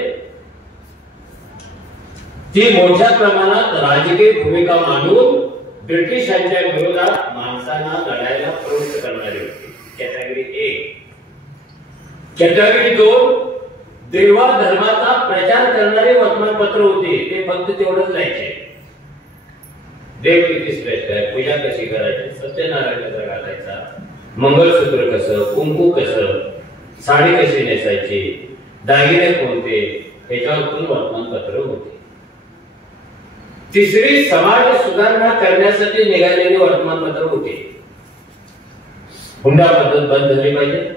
ती मोठ्या प्रमाणात राजकीय भूमिका मांडून ब्रिटिशांच्या विरोधात माणसांना लढायला प्रवृत्त करणारी होती. कॅटेगरी 1. कॅटेगरी 2 देवा धर्माचा प्रचार करणारे वर्तमानपत्र होते. ते फक्त तेवढंच लिहायचे, देव किती श्रेष्ठ आहे, पूजा कशी करायची, सत्यनारायण कसा घालायचा, मंगळसूत्र कसं, कुंकू कसं, साडी कशी नेसायची, दागिने कोणते, याच्यावर वर्तमानपत्र होते. तिसरी समाज सुधारणा करण्यासाठी निघालेली वर्तमानपत्र होते. हुंडा पद्धत बंद झाली पाहिजे,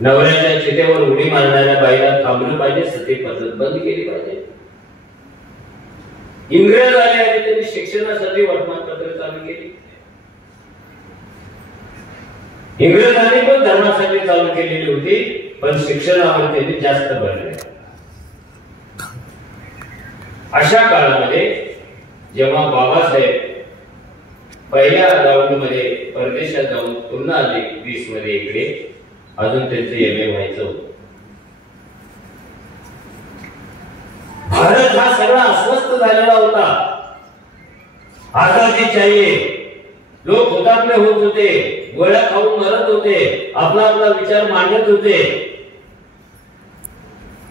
नवऱ्याच्या चितेवर उडी मारणाऱ्या बाईला थांबलं पाहिजे, सती पद्धत बंद केली पाहिजे. इंग्रज आले आणि त्यांनी शिक्षणासाठी वर्तमानपत्र चालू केली. इंग्रजांनी पण धर्मासाठी चालू केलेली होती, पण शिक्षणावर त्यांनी जास्त भर दिला. अशा काळामध्ये जेव्हा बाबासाहेब पहिल्या राऊंड मध्ये परदेशात जाऊन पुन्हा आले 20 मध्ये इकडे, अजून त्यांचं MA व्हायचं होतं. भारत हा सगळा अस्वस्थ झालेला होता. आजादी चाहिए, लोक हुतात्मे होत होते, गोळ्या खाऊन मरत होते, आपला आपला विचार मांडत होते.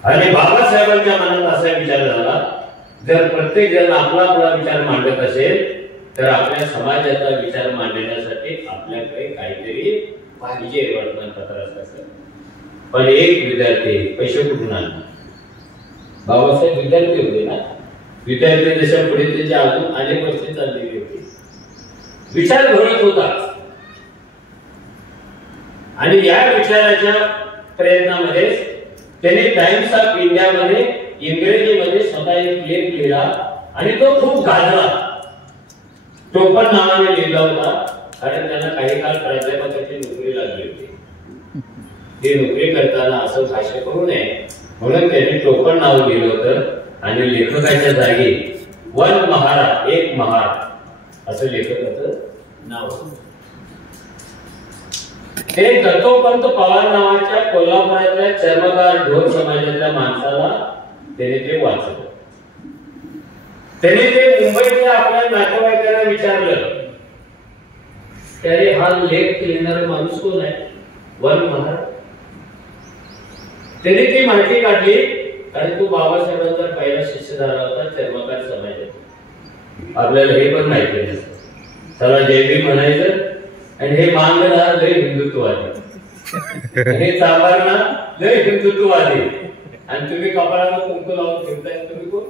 आणि बाबासाहेबांच्या मनात असा विचार झाला, जर प्रत्येक जण आपला आपला विचार मांडत असेल तर आपल्या समाजाचा विचार मांडण्यासाठी आपल्याकडे काहीतरी पाहिजे वर्तमानपत्रासारखं. पण एक विद्यार्थी पैसे कुठून आणला? बाबासाहेब विद्यार्थी होते ना, विद्यार्थी देशा पुढे त्याची अजून अनेक वर्षे चाललेली होती. विचार घडत होता आणि या विचाराच्या प्रयत्नामध्ये त्यांनी टाइम्स ऑफ इंडिया मध्ये इंग्रजीमध्ये स्वतः एक लेख लिहिला आणि तो खूप गाजला. टोपण नावाने लिहिला होता, कारण त्यांना काही काळ प्राध्यापकाची नोकरी लागली होती. ती नोकरी करताना असं भाष्य करू नये म्हणून त्यांनी टोपण नाव लिहिलं होतं आणि लेखकाच्या जागी वन महार एक महार असं लेखकाचं नाव होतं. ते दत्तोपंत पवार नावाच्या कोल्हापुरातल्या चर्मकार ढोर समाजातल्या माणसाला त्याने ते वाचलं. त्याने ते मुंबईतल्या आपल्या नातेवाईकांना विचारलं, त्याने हा लेख लिहिणारा माणूस कोण आहे? वन महार. त्याने ती माहिती काढली, कारण तो बाबासाहेबांचा पहिला शिष्य झाला होता चर्मकार समाजात. आपल्याला हे पण माहिती नसतं. त्याला जय भीम म्हणायचं आणि हे मानणारा लय हिंदुत्ववादी, हे चांभारना लय हिंदुत्ववादी, आणि तुम्ही कपाळाला कुंकू लावून फिरताय. तुम्ही कोण?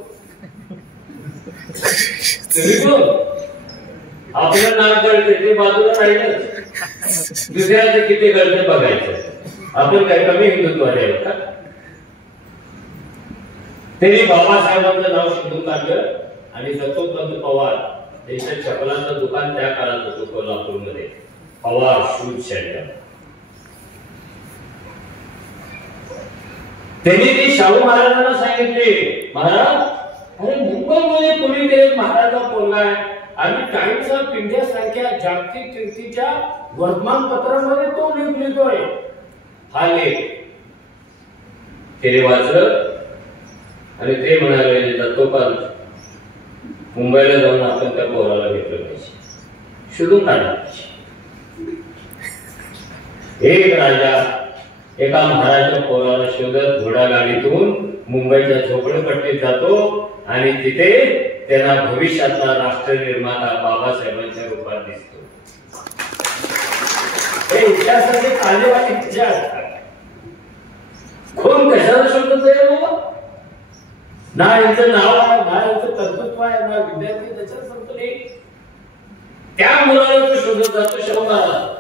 तुम्ही कोण? आपलं नाक गळते ते बाजूला राहिलं, दुसऱ्याचे किती गळते बघायचं. आपण काय कमी हिंदुत्ववादी आहोत का? त्यांनी बाबासाहेबांचं नाव शोधून काढलं आणि दत्तोपंत पवार त्यांच्या चपलांचं दुकान त्या काळात होतं कोल्हापूरमध्ये, पवार शूज सेंटर. त्यांनी ती शाहू महाराजांना सांगितले, महाराज अरे मुंबईमध्ये कोणीतरी महाराजा पोरगा आहे, आम्ही टाइम्स ऑफ इंडिया सारख्या जागतिक कीर्तीच्या वर्तमानपत्रामध्ये तो लेख लिहितोय. हा लेख ते वाचलं आणि ते म्हणाले, दत्तोपंत मुंबईला जाऊन आपण त्या पोराला घेतलं पाहिजे, शोधून काढला. एक राजा एका महाराजा पोराला शोधत घोडागाडीतून मुंबईच्या झोपडपट्टीत जातो आणि तिथे त्यांना भविष्यातला राष्ट्र निर्माता बाबासाहेबांच्या रूपात दिसतो. हे इतिहासाचे तालेवाले इतिहास. कोण कशाला शोधत आहे बाबा? ना यांचं नाव आहे, ना यांचं कर्तृत्व आहे, ना विद्यार्थी त्याच्यात संपले. त्या मुलाला तो शोधत जातो. शाहू महाराज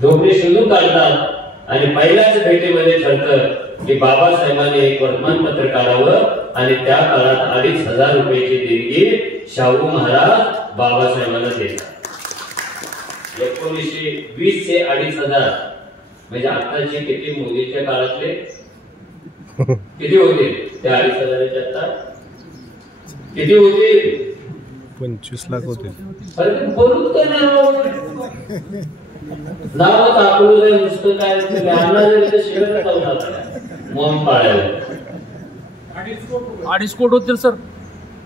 झोपडी शोधून काढतात आणि पहिल्याच भेटीमध्ये ठरतं की बाबासाहेबांनी एक वर्तमानपत्र काढावं आणि त्या काळात 2,500 रुपयाची देणगी शाहू महाराज बाबासाहेबांना देतात. 1920 चे 2,500 म्हणजे आताचे किती? मोदीच्या काळातले किती होते? त्या 2,500च्या आता किती होते? 25 लाख होते. अरे बोलूच करणार नावच आपलं जर नुसतं काय जर शिकत मन पाळायला 2.5 कोटी होतील सर.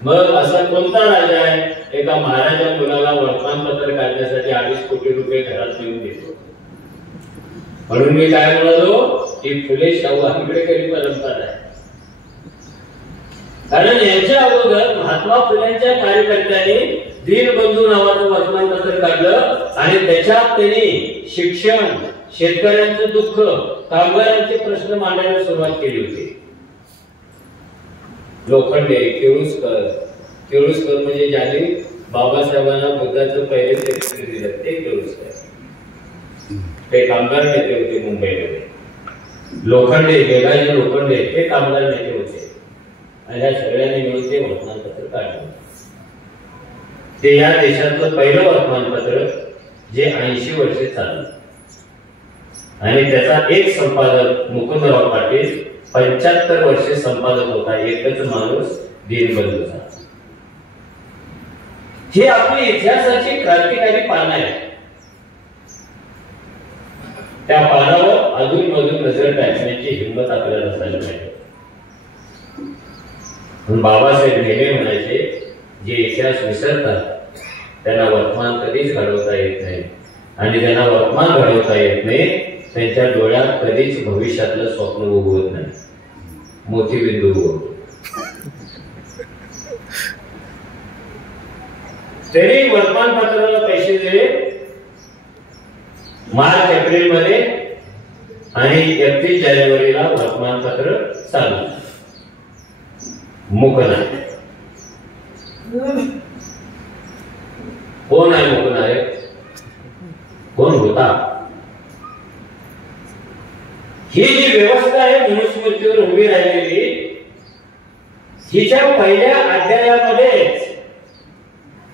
मग असा कोणता राजा आहे एका महाराजा मुलाला वर्तमानपत्र काढण्यासाठी 2.5 कोटी रुपये घरात देऊन देतो? म्हणून मी काय म्हणालो की फुले शाहू आमच्याकडे काही परंपरा आहे. कारण यांच्या अगोदर महात्मा फुल्यांच्या कार्यकर्त्यांनी दीनबंधू नावाचं वर्तमानपत्र काढलं आणि त्याच्यात त्यांनी शिक्षण, शेतकऱ्यांचं दुःख, कामगारांचे प्रश्न मांडायला सुरुवात केली होती. लोखंडे, केळुसकर म्हणजे ज्याने बाबासाहेबांना बुद्धाचं पहिले चरित्र दिलं ते केळुसकर. ते कामगार नेते होते मुंबईमध्ये. लोखंडे, बेगाजी लोखंडे हे कामगार नेते होते आणि या सगळ्यांनी मिळून ते वर्तमानपत्र काढलं. ते या देशातलं पहिलं वर्तमानपत्र जे 80 वर्षे चाललं आणि त्याचा एक संपादक मुकुंदराव पाटील 75 वर्षे संपादक होता. एकच माणूस दीनबंधूचा. ही आपली इतिहासाची क्रांतिकारी पानं आहे. त्या पानावर अधून मधून नजर टाकण्याची हिंमत आपल्याला असायला पाहिजे. बाबासाहेब नेहमी म्हणायचे जे इतिहास विसरतात त्यांना वर्तमान कधीच घडवता येत नाही आणि ज्यांना वर्तमान घडवता येत नाही त्यांच्या डोळ्यात कधीच भविष्यातलं स्वप्न उगवत नाही, मोतीबिंदू उगवतो. त्यांनी वर्तमानपत्राला पैसे दिले मार्च एप्रिल मध्ये आणि 31 जानेवारीला वर्तमानपत्र चालू. मुकनायक कोण आहे? मुकनायक कोण होता? ही जी व्यवस्था आहे मनुस्मृतीवर उभी राहिलेली, हिच्या पहिल्या अध्यायामध्ये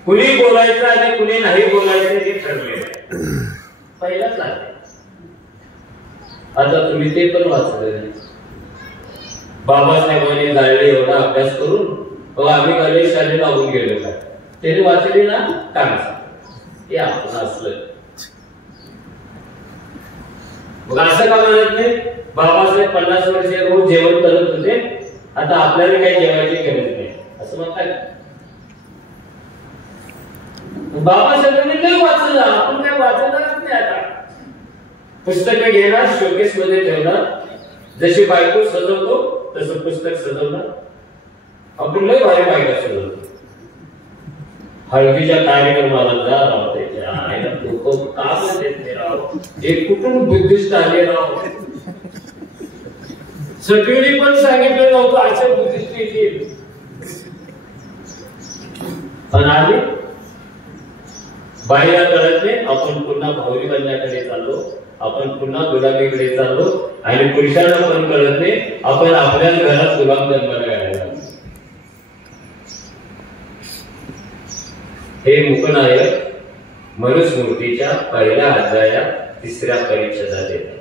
कुणी बोलायचं आणि कुणी नाही बोलायचं हे ठरलेलं आहे. पहिलाच आहे. आता तुम्ही ते पण वाचलं. बाबासाहेबांनी जाळले एवढा अभ्यास करून आम्ही कॉलेज शाळेत लागून गेलो का? त्यांनी वाचले ना काम हे आपण असलं. मग असं का म्हणत नाही? बाबासाहेब 50 वर्षे रोज जेवण करत होते, आता आपल्याला काही जेवायची गरज नाही असं म्हणतात. बाबासाहेबांनी नाही वाचलं, आपण काय वाचणारच नाही. आता पुस्तकं घेणार, शोकेस मध्ये ठेवणार, जशी बायको सजवतो तसं पुस्तक सजवणार. आपण लय भारी बायका सजवतो. हळदीच्या कार्यक्रमाला जा राव, त्याच्या आईला लोक काम देते राव, हे कुठून बुद्धिस्ट आले राव. सगळी पण सांगितलं नव्हतं अशा बुद्धिस्ट येतील पण आले. बाईला कळत नाही, आपण पुन्हा भावरी बनण्याकडे चाललो, आपण पुन्हा गुलामीकडे चाललो आणि पुरुषांना पण कळत नाही, आपण आपल्याच घरात गुलाम जन्माला घालायला. हे मुकनायक मनुस्मृतीच्या पहिल्या अध्यायात 3ऱ्या परिच्छेदात येतात.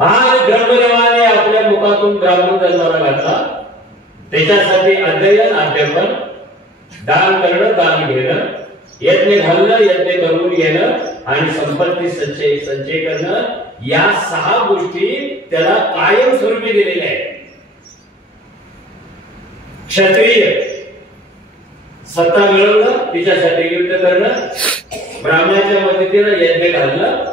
आज ब्रह्मदेवाने आपल्या मुखातून ब्राह्मण जन्माला घातला, त्याच्यासाठी अध्ययन, अध्यापन, दान करणं, दान घेणं, यज्ञ घालणं, यज्ञ करून घेणं आणि संपत्ती संचय करणं, या 6 गोष्टी त्याला कायमस्वरूपी दिलेल्या आहेत. क्षत्रिय सत्ता मिळवणं, तिच्यासाठी युद्ध करणं, ब्राह्मणाच्या मदतीनं यज्ञ घालणं,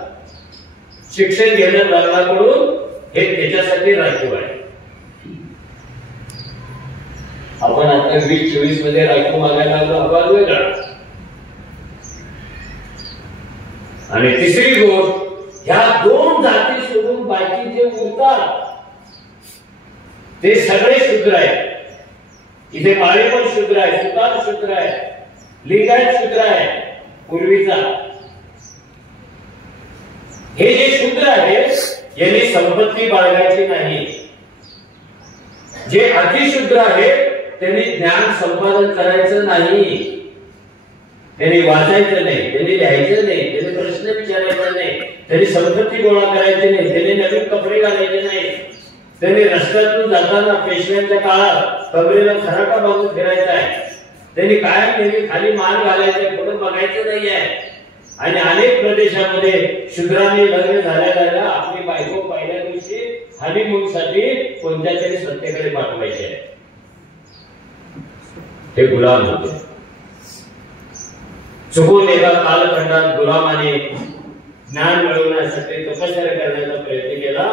शिक्षण घेणं ब्राह्मणाकडून, हे त्याच्यासाठी राखीव आहे. आपण आता 2024 मध्ये राखीव मागायला आवाज वेगळा. आणि तिसरी गोष्ट, ह्या 2 जाती सोडून बाकी जे उरतात ते सगळे शूद्र आहेत. इथे माळे पण शूद्र आहे, सुतार शूद्र आहे, लिंगायत शूद्र आहे पूर्वीचा. हे जे शूद्र आहेत यांनी संपत्ती बाळगायची नाही. जे अतिशूद्र आहेत त्यांनी ज्ञान संपादन करायचं नाही, त्यांनी वाचायचं नाही, त्यांनी लिहायचं नाही, त्यांनी प्रश्न विचारायचे नाही, त्यांनी संपत्ती गोळा करायची नाही, त्यांनी नवीन कपडे घालायचे नाही, त्यांनी रस्त्यातून जाताना पेशव्यांच्या काळात कबरीला खराटा बांधून फिरायचा आहे, त्यांनी कायम नेहमी खाली मान घालायचे, पुढे बघायचं नाही आहे. आणि अनेक प्रदेशामध्ये शूद्रांनी लग्न झाल्या आपली बायको पहिल्या दिवशी हनीमून साठी कोणत्या तरी सत्तेकडे पाठवायचे. हे गुलाम होते. चुकून एका कालखंडात गुलामाने ज्ञान मिळवण्यासाठी तपश्चर्या करण्याचा प्रयत्न केला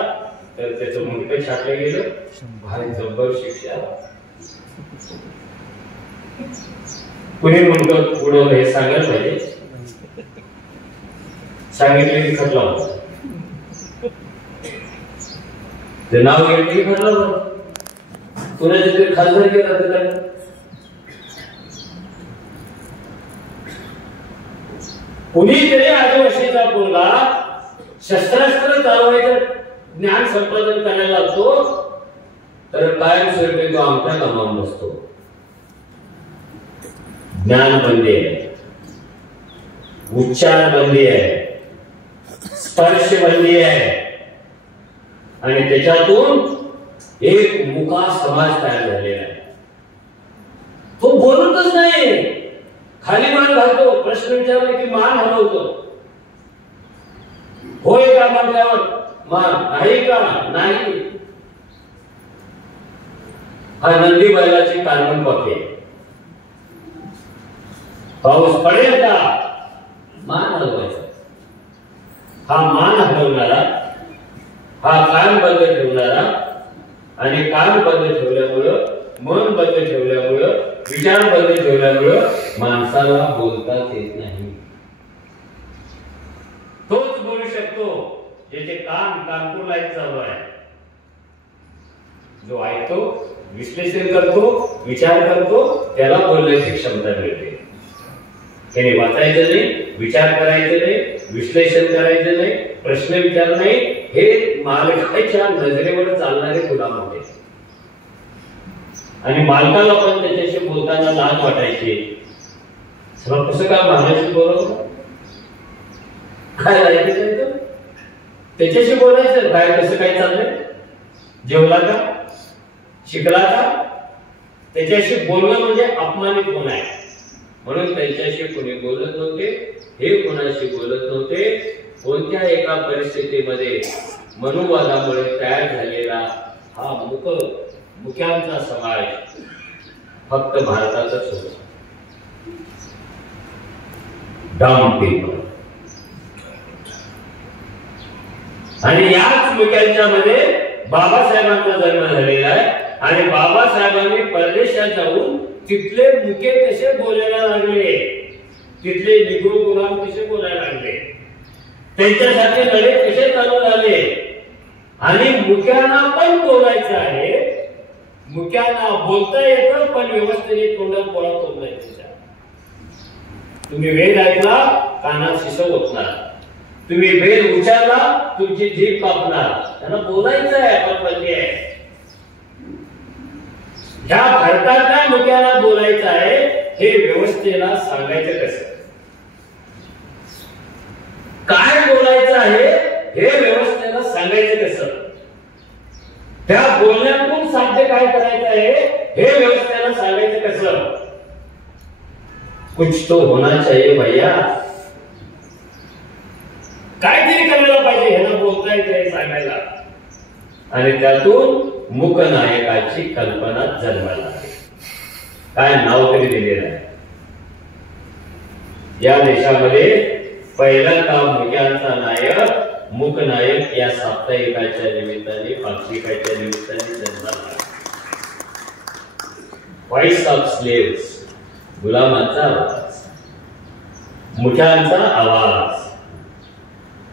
तर त्याचं मुंडकं छाटलं गेलं. भारी जब्बर शिक्षा. कुणी मुंडकं उडवलं हे सांगायला पाहिजे. सांगितले की खटला होता. ते नाव घेतलं की खटला होता. कुणाच्या तरी खासदारकी रद्द झाली. कुणीतरी आदिवासीचा मुलगा शस्त्रास्त्र चालवायचं ज्ञान संपादन करायला लागतो तर कायमस्वरूपी तो आमच्या कामावर बसतो. ज्ञान बंदी आहे, उच्चार बंदी आहे, स्पर्श बंदी आहे आणि त्याच्यातून एक मुका समाज तयार झालेला आहे. तो बोलतच नाही, खाली मान घालतो. प्रश्न विचारला की मान हलवतो. होय का म्हटल्यावर मान, नाही का नाही. हा नंदी बैलाची कानून वाक्य. पाऊस पडेल का मान हलवायचा. हा मान हलवणारा, हा कान बंद ठेवणारा आणि कान बंद ठेवल्यामुळं, मन बंद ठेवल्यामुळं, विचार बंद ठेवल्यामुळं माणसाला बोलताच येत नाही. तोच बोलू शकतो ज्याचे कानपूर लाईट चालू आहे. जो ऐकतो, विश्लेषण करतो, विचार करतो, त्याला बोलण्याची क्षमता मिळते. त्याने वाचायचं नाही, विचार करायचं नाही, विश्लेषण करायचं नाही, प्रश्न विचार नाही. हे मालकाच्या नजरेवर चालणारे गुलाम होते. आणि मालकाला पण त्याच्याशी बोलताना लाज वाटायची. कसं काय महाराष्ट्र बोलवलं, काय राहायचं, त्याच्याशी बोलायचं. काय कसं काय चाललंय, जेवला का, शिकला का, त्याच्याशी बोलणं म्हणजे अपमानित होणं आहे. म्हणून त्यांच्याशी कोणी बोलत नव्हते. हे कोणाशी बोलत नव्हते. कोणत्या एका परिस्थितीमध्ये मनुवादामुळे तयार झालेला हा मुक्यांचा समाज फक्त भारतातच होता. Dumb people. आणि याच मुक्यांच्या मध्ये बाबासाहेबांचा जन्म झालेला आहे. आणि बाबासाहेबांनी परदेशात जाऊन तिथले मुके कसे बोलायला लागले, तिथले निग्रो गुलाम कसे बोलायला लागले, त्यांच्यासाठी लढे कसे चालू झाले. आणि मुक्यांना पण बोलायचं आहे. मुक्यांना बोलता येतं पण व्यवस्थेने तोंडात बोळा तोंड नाही. तुम्ही वेद ऐकला कानात शिसव होणार, तुम्ही वेद उच्चारला तुमची जीभ कापणार. त्यांना बोलायचं आहे पण बंदी आहे. ह्या भारतातल्या मुक्याला बोलायचं आहे हे व्यवस्थेला सांगायचं कसं, काय बोलायचं आहे हे व्यवस्थेला सांगायचं कसं, त्या बोलण्यातून साध्य काय करायचं आहे हे व्यवस्थेला सांगायचं कसं. कुछ तो होना चाहिए भैया. काहीतरी करायला पाहिजे ह्याला बोलता येते सांगायला. आणि त्यातून मूकनायकाची कल्पना जन्माला आली. काय नाव तरी दिलेलं आहे. या देशामध्ये पहिल्यांदा मुक्यांचा नायक मूकनायक या साप्ताहिकाच्या निमित्ताने, पाक्षिकाच्या निमित्ताने जन्माला आला. व्हॉइस ऑफ स्लेव्स, गुलामांचा आवाज, मुक्यांचा आवाज,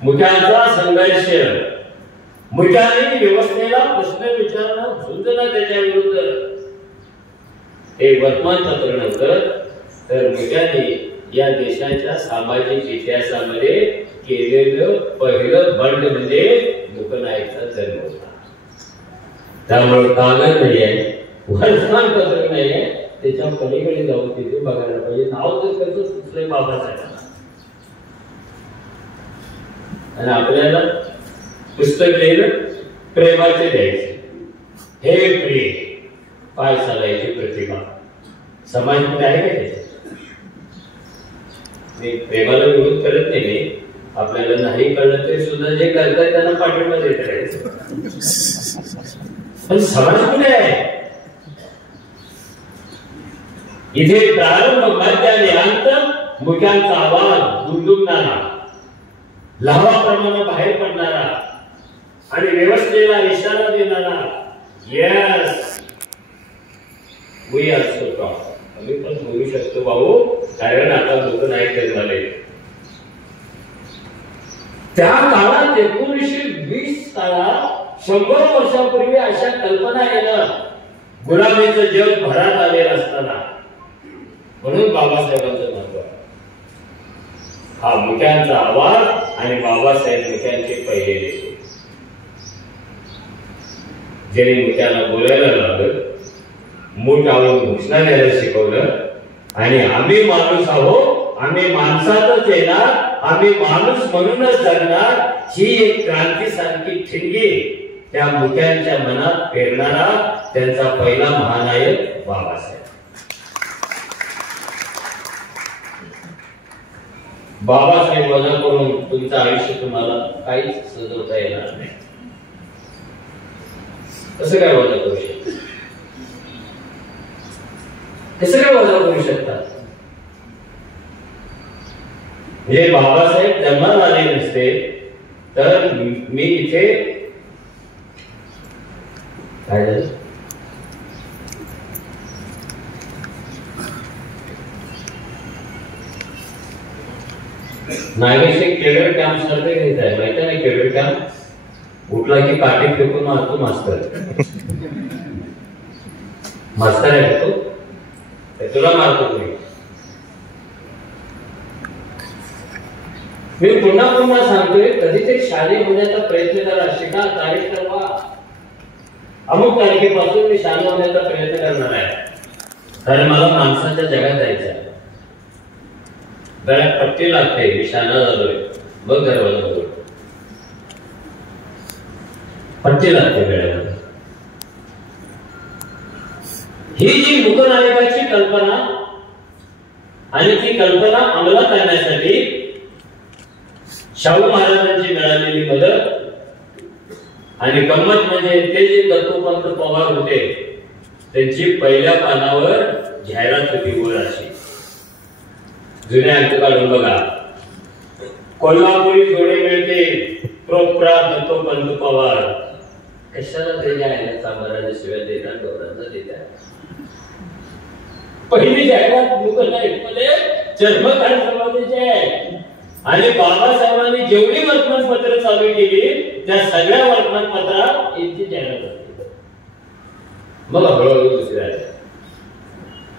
मुक्यांचा संघर्ष. मुक्यांनी व्यवस्थेला प्रश्न विचारणं, झुंजणं त्याच्या विरुद्ध. हे वर्तमानपत्र नव्हतं तर मुक्यांनी या देशाच्या सामाजिक इतिहासामध्ये केलेलं पहिलं बंड म्हणजे मूकनायकचा जन्म होता. त्यामुळे कागद नाही आहे, वर्तमानपत्र नाही आहे, त्याच्या पलीकडे जाऊन तिथे बघायला पाहिजे. नाव तर कसं सुचलंय बाबासाहेबांना. आणि आपल्याला पुस्तक लिहिलं प्रेमाचे द्यायचे. हे प्रेम पाय चालायची प्रतिभा समाजमध्ये आहे का त्याच्यात? मी प्रेमाला विरोध करत नाही, मी आपल्याला नाही कळलं तरी सुद्धा जे करतात त्यांना पाठिंबा देत राहायचं. पण समाज कुठे आहे? इथे प्रारंभ मध्य आणि अंत मुक्यांचा आवाज गुंडुकणारा, लावाप्रमाणे बाहेर पडणारा आणि व्यवस्थेला इशारा देणारा. Yes, we also talk. आम्ही पण बोलू शकतो भाऊ, कारण आता लोक नाही जन्माले. त्या काळात 1920 काळात 100 वर्षापूर्वी अशा कल्पना येणं गुलामीचं जग भरात आलेलं असताना, म्हणून बाबासाहेबांचं महत्व. हा मुक्यांचा आवाज आणि बाबासाहेब मुक्यांचे पहिले लेख, ज्यांनी मुक्यांना बोलायला लावलं, मूठ आवून घोषणा द्यायला शिकवलं आणि आम्ही माणूस आहोत, आम्ही माणसातच येणार, आम्ही माणूस म्हणूनच जगणार, ही एक क्रांतीसारखी ठिणगी त्या मुक्यांच्या मनात पेरणारा त्यांचा पहिला महानायक बाबासाहेब. बाबासाहेब वजा करून तुमचं आयुष्य तुम्हाला काहीच सजवता येणार नाही. कसं काय वजा करू शकता? कसं काय वजा करू शकतात? म्हणजे बाबासाहेब जन्माला आले नसते तर मी इथे काय झालं? नागेश एक केडर कॅम्प सर्वे घेत आहे, माहिती नाही केडर कॅम्प? उठला की काठी फेकून मारतो मास्तर. मास्तर आहे तो, तुला मारतो तुम्ही. मी पुन्हा पुन्हा सांगतोय, कधीतरी शालेय होण्याचा प्रयत्न करा, शिका, तारीख ठरवा. अमुक तारखेपासून मी शालेय होण्याचा प्रयत्न करणार आहे, कारण मला माणसाच्या जगात जायचं आहे. गळ्यात पट्टी लागते, मी शाळा झालोय, मग दरवाजा बघतो, पट्टी लागते गळ्यामध्ये. ही जी मुकनायकाची कल्पना आणि ती कल्पना अंमलात आणण्यासाठी शाहू महाराजांची मिळालेली मदत आणि गंमत म्हणजे ते जे दत्तोपंत पवार होते त्यांची पहिल्या पानावर जाहिरात होती वर अशी, जुन्या अंक काढून बघा, कोल्हापुरी जोडे मिळते प्रोप्रा दत्तोपंत पवार. कशाला त्याच्या आईला चांभाराच्या शिवाय देतात, गौरांचा देतात. पहिली जाहिरात मुकनायकमध्ये जन्मकाळ समाजाची आहे आणि बाबासाहेबांनी जेवढी वर्तमानपत्र चालू केली त्या सगळ्या वर्तमानपत्रात यांची जाहिरात होती. मग हळूहळू दुसऱ्या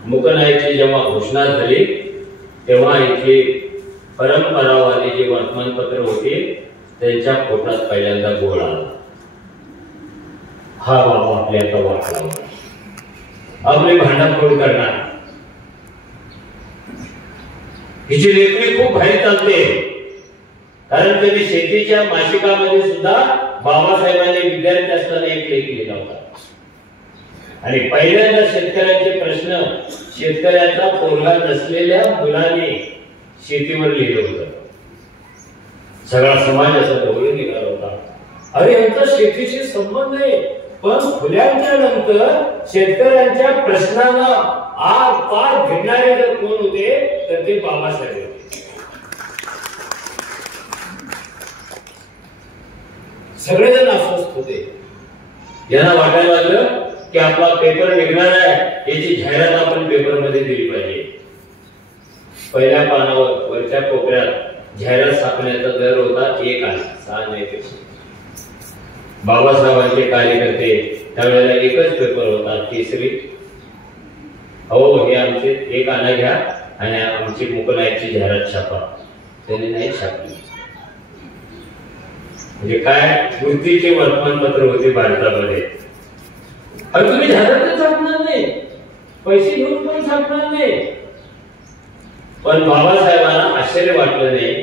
मुकनायकची जेव्हा घोषणा झाली तेव्हा इथली परंपरावादी जी वर्तमानपत्र होती त्यांच्या पोटात पहिल्यांदा गोळ आला. हा बाबा आपल्या आता वाटला, आपली भांडाफोड करणार. हिची लेखणी खूप भारी चालते, कारण त्यांनी शेतीच्या मासिकामध्ये सुद्धा बाबासाहेबांनी विद्यार्थी असताना एक लेख लिहिला होता आणि पहिल्यांदा शेतकऱ्यांचे प्रश्न शेतकऱ्याचा पोरगा नसलेल्या मुलाने शेतीवर लिहिलं होतं. सगळा समाज असा ढवळून निघाला होता, अरे यांचा शेतीशी संबंध आहे. पण फुल्यांच्या नंतर शेतकऱ्यांच्या प्रश्नांना आर पार भिडणारे जर कोण होते तर ते बाबासाहेब होते. सगळेजण अस्वस्थ होते. यांना वाटायला लागलं की आपला पेपर निघणार आहे, याची जाहिरात आपण पेपरमध्ये दिली पाहिजे. पहिल्या पानावर वरच्या कोपऱ्यात जाहिरात छापण्याचा दर होता 1 आना, 6 आण्यापेक्षा. बाबासाहेबांचे कार्यकर्ते त्यावेळेला एकच पेपर होता, केसरी. हो, हे आमचे 1 आना घ्या आणि आमची मुकनायकची जाहिरात छापा. त्यांनी नाही छापली. म्हणजे काय वृत्तीचे वर्तमानपत्र होते भारतामध्ये. आणि तुम्ही जाहिरात छापणार नाही, पैसे घेऊन पण छापणार नाही. पण बाबासाहेबांना आश्चर्य वाटलं नाही.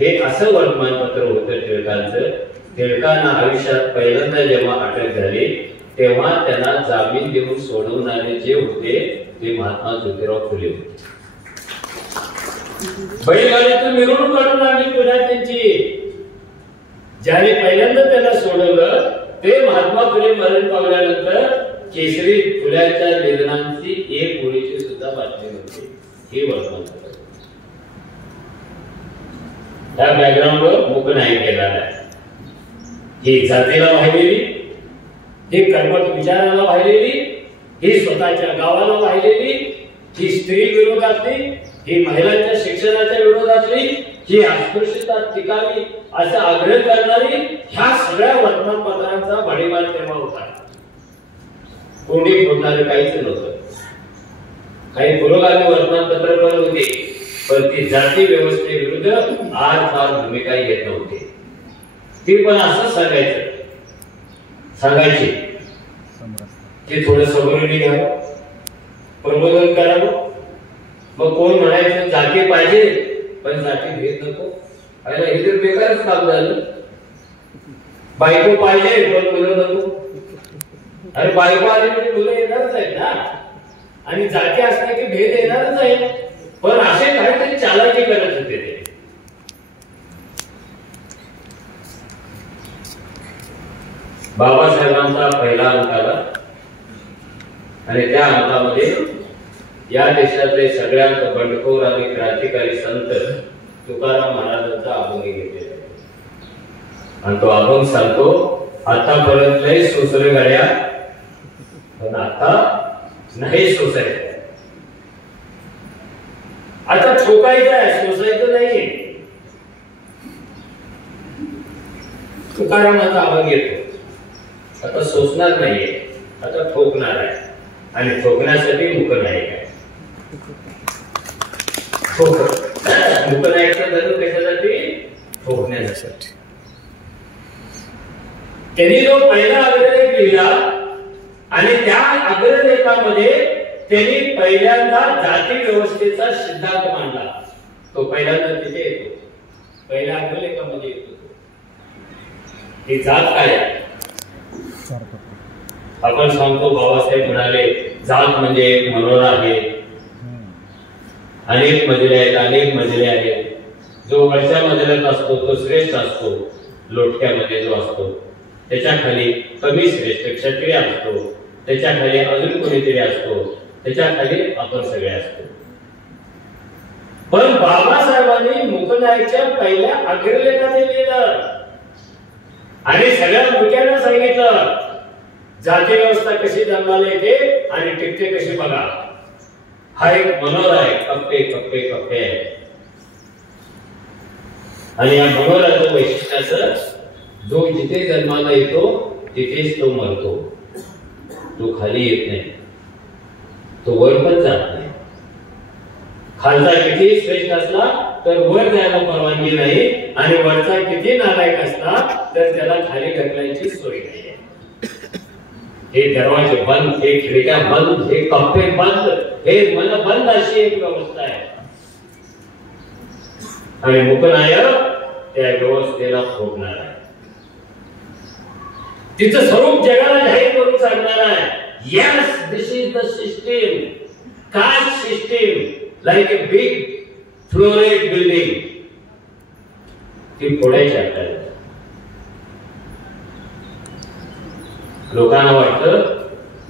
हे असं वर्तमानपत्र होतं टिळकांचं. टिळकांना आयुष्यात पहिल्यांदा जेव्हा अटक झाली तेव्हा त्यांना जामीन देऊन सोडवणारे जे होते ते महात्मा ज्योतिराव फुले होते. बैलगाडीतून मिरवणूक काढून आणली पुण्यात त्यांची. ज्याने पहिल्यांदा त्याला सोडवलं ते महात्मा फुले मरण पावल्यानंतर केसरी फुल्याच्या निधनांची एक ओळीची सुद्धा बातमी होती. हे वर्तमानपत्र त्या बॅकग्राऊंडवर मुक नाही केला आहे. ही जातीला वाहिलेली, ही कर्मठ विचाराला वाहिलेली, ही स्वतःच्या गावाला वाहिलेली, ही स्त्री विरोधातली, ही महिलांच्या शिक्षणाच्या विरोधातली, ही अस्पृश्यता टिकावी असा आग्रह करणारी ह्या सगळ्या वर्तमानपत्रांचा भडीमार तेव्हा होता. कोणी फोडणारे काहीच नव्हतं. काही पुरोगामी वर्तमानपत्र पण होते, पण ती जाती व्यवस्थेविरुद्ध आरपार भूमिका येत नव्हती. ती पण असं सांगायची की थोडं सबुरीने घ्यावं, प्रबोधन करावं. मग कोण म्हणायचं जाती पाहिजे पण जाती भेद नको. हे तर बेकारच काम झालं. बायको पाहिजे पण मुलं नको. अरे बायको आली म्हणजे मुलं येणारच आहेत ना, आणि जाती असल्या की भेद येणारच आहे. पण असे काहीतरी चालाकी करत होते ते. बाबासाहेबांचा पहिला अंक आला आणि त्या अंकामध्ये या देशातले सगळ्यात बंडखोर आणि क्रांतिकारी संत तुकाराम महाराजांचा अभंग घेतलेला आहे. आणि तो अभंग सांगतो, आतापर्यंत लय सोसरे गाड्या पण आता नाही सोसायचं. आता ठोकायचं आहे, सोसायचं नाही. तुकारामाचा अभंग येतो, आता सोसणार नाहीये, आता ठोकणार आहे. आणि ठोकण्यासाठी मुकनायक आहे. मुकनायकचा धर्म कशासाठी? ठोकण्यासाठी. त्यांनी जो पहिला अग्रलेख लिहिला आणि त्या अग्रलेखामध्ये त्यांनी पहिल्यांदा जाती व्यवस्थेचा सिद्धांत मांडला. तो पहिल्यांदा तिथे येतो, पहिल्या अग्रलेखामध्ये येतो. ही जात काय आहे? आपण सांगतो, बाबासाहेब म्हणाले जात म्हणजे एक मनोरा आहे. अनेक मजले आहेत, अनेक मजले आहेत. जो वरच्या मजल्यात असतो तो श्रेष्ठ असतो. लोटक्यामध्ये जो असतो त्याच्या खाली कमी श्रेष्ठ क्षत्रिय असतो, त्याच्या खाली अजून कोणीतरी असतो, त्याच्या खाली आपण सगळे असतो. पण बाबासाहेबांनी मुकनायकच्या पहिल्या अग्रलेखात लिहिलं आणि सगळ्या मुक्यांना सांगितलं जाती व्यवस्था कशी जन्माला येते आणि टिकते कशी बघा. हा एक मनोरा आहे, कप्पे कप्पे कप्पे आहे. आणि या मनोराचं वैशिष्ट्य असं, जो जिथे जन्माला येतो तिथेच तो मरतो. तो खाली येत नाही, तो वर पण जात नाही. खालचा किती श्रेष्ठ असला तर वर जायला परवानगी नाही, आणि वरचा किती नालायक असला तर त्याला खाली ढकलायची सोय नाही. हे दरवाजे बंद, हे खिडक्या बंद, हे कप्पे बंद, हे मन बंद अशी एक व्यवस्था आहे. आणि मुकनायक त्या व्यवस्थेला फोडणार आहे. तिचं स्वरूप जगाला जाहीर करून सांगणार आहे. Yes, this is the system, caste system, like a big floored building. ती फोडायची आपल्याला. लोकांना वाटतं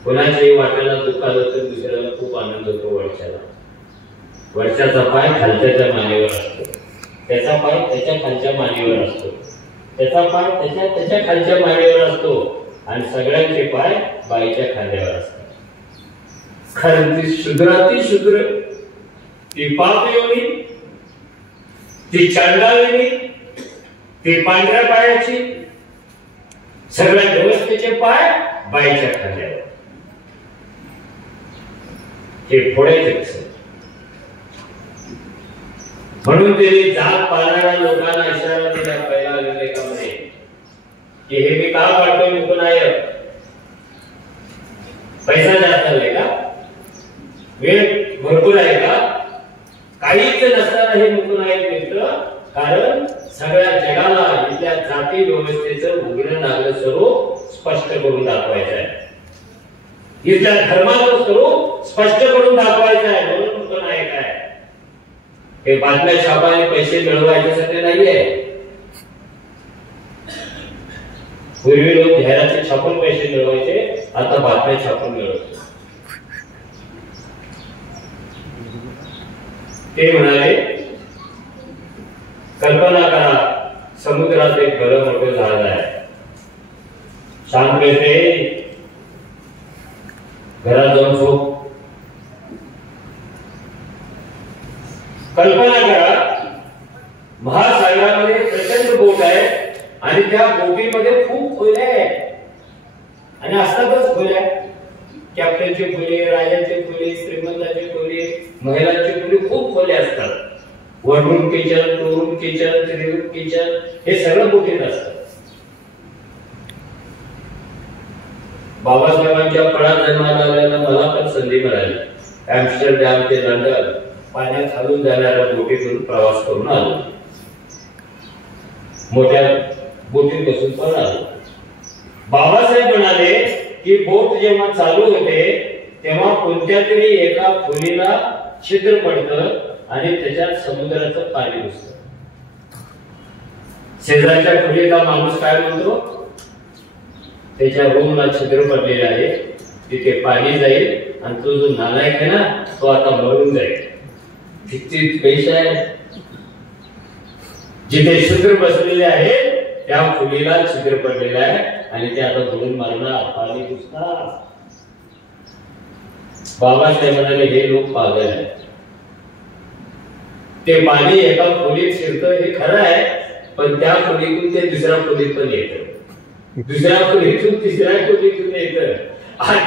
कोणाच्याही वाट्याला दुःख आलं तर दुसऱ्याला खूप आनंद होतो. वरच्याचा पाय खालच्याच्या मानेवर असतो, त्याचा पाय त्याच्या खालच्या मानेवर असतो, त्याचा पाय त्याच्या खालच्या मानेवर असतो, आणि सगळ्यांचे पाय बाईच्या खांद्यावर असतात. कारण ती शूद्राती शूद्र, ती पाप योनी, ती चांडाळणी, ती पांढऱ्या पायाची, सगळ्या व्यवस्थेचे पाय बाईच्या खांद्यावर. हे फोडायचे कसं? म्हणून त्यांनी जात पाळणाऱ्या लोकांना इशारा दिला पहिल्या लेखामध्ये की हे मी का काढतोय मुकनायक? पैसा जास्त आहे का? वेळ भरपूर आहे का? काहीच नसताना हे मुकनायक मिळतं. कारण सगळ्या जगाला इथल्या जाती व्यवस्थेचं उघडं नागलं स्वरूप स्पष्ट करून दाखवायचं आहे. इथल्या धर्माचं स्वरूप स्पष्ट करून दाखवायचं आहे. म्हणून मुकनायक आहे. हे बातम्या छापाने पैसे मिळवायच्यासाठी नाहीये. पूर्वी लोक जाहिराती छापून पैसे मिळवायचे, आता बातम्या छापून मिळवायचे. ते म्हणाले, कल्पना करा समुद्रात एक भलं मोठं जहाज आहे, शांत येते, घरात जाऊन झोप. कल्पना करा महासागरामध्ये प्रचंड बोट आहे आणि त्या बोटीमध्ये खूप खोल्या आहेत आणि असतातच खोल्या. कॅप्टनची खोली, राजाची खोली, श्रीमंताची खोली, महिलांची खोली, खूप खोल्या असतात. वरून किचन, टूरून किचन, थ्रीरूम किचन, हे सगळं बोटीत असतं. बाबासाहेबांच्या पडात जन्माला आल्यानं मला पण संधी मिळाली. ऍम्स्टरडॅम ते लंडन पाण्यात खालून जाणाऱ्या बोटीतून प्रवास करून आलो. मोठ्या बोटीत बसून पण आलो. बाबासाहेब म्हणाले की बोट जेव्हा चालू होते तेव्हा कोणत्या तरी एका खोलीला छिद्र पडतं आणि त्याच्यात समुद्राचं पाणी घुसतं. शेजारच्या खोलीला माणूस काय म्हणतो, त्याच्या रूमला छिद्र पडलेले आहे, तिथे पाणी जाईल आणि तो जो नालायक आहे ना तो आता मरून जाईल. किती पैसे आहे. जिथे छिद्र बसलेले आहे त्या खोलीला छिद्र पडलेलं आहे आणि ते आता बुडून मारणार, पाणी घुसणार. बाबासाहेब म्हणाले हे लोक पागल आहेत. ते पाणी एका खोलीत शिरतं हे खरं आहे, पण त्या खोलीतून ते दुसऱ्या खोलीत पण येतं, दुसऱ्या खोलीतून तिसऱ्या खोलीतून येतं,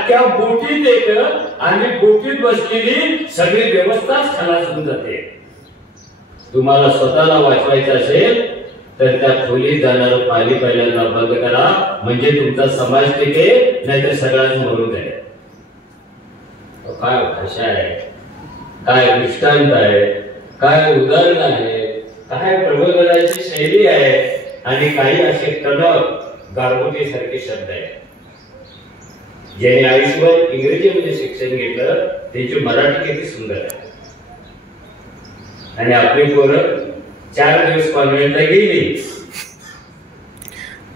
त्या बोटीत येतं आणि बोटीत बसलेली सगळी व्यवस्थाच खलास होऊन जाते. तुम्हाला स्वतःला वाचवायचं असेल तर त्या खोलीत जाणारं पाणी पहिल्यांदा बंद करा, म्हणजे तुमचा समाज टिकेल, नाहीतर सगळ्याच मरून जाईल. काय भाषा आहे, काय दृष्टांत आहे, काय उदाहरण आहे, काय प्रबोधनाची शैली आहे आणि काही असे टणक गारगोटीसारखे शब्द आहेत. ज्याने आयुष्यभर इंग्रजीमध्ये शिक्षण घेतलं त्यांची मराठी किती सुंदर आहे. आणि आपली पोरं 4 दिवस कॉन्व्हेंटला गेली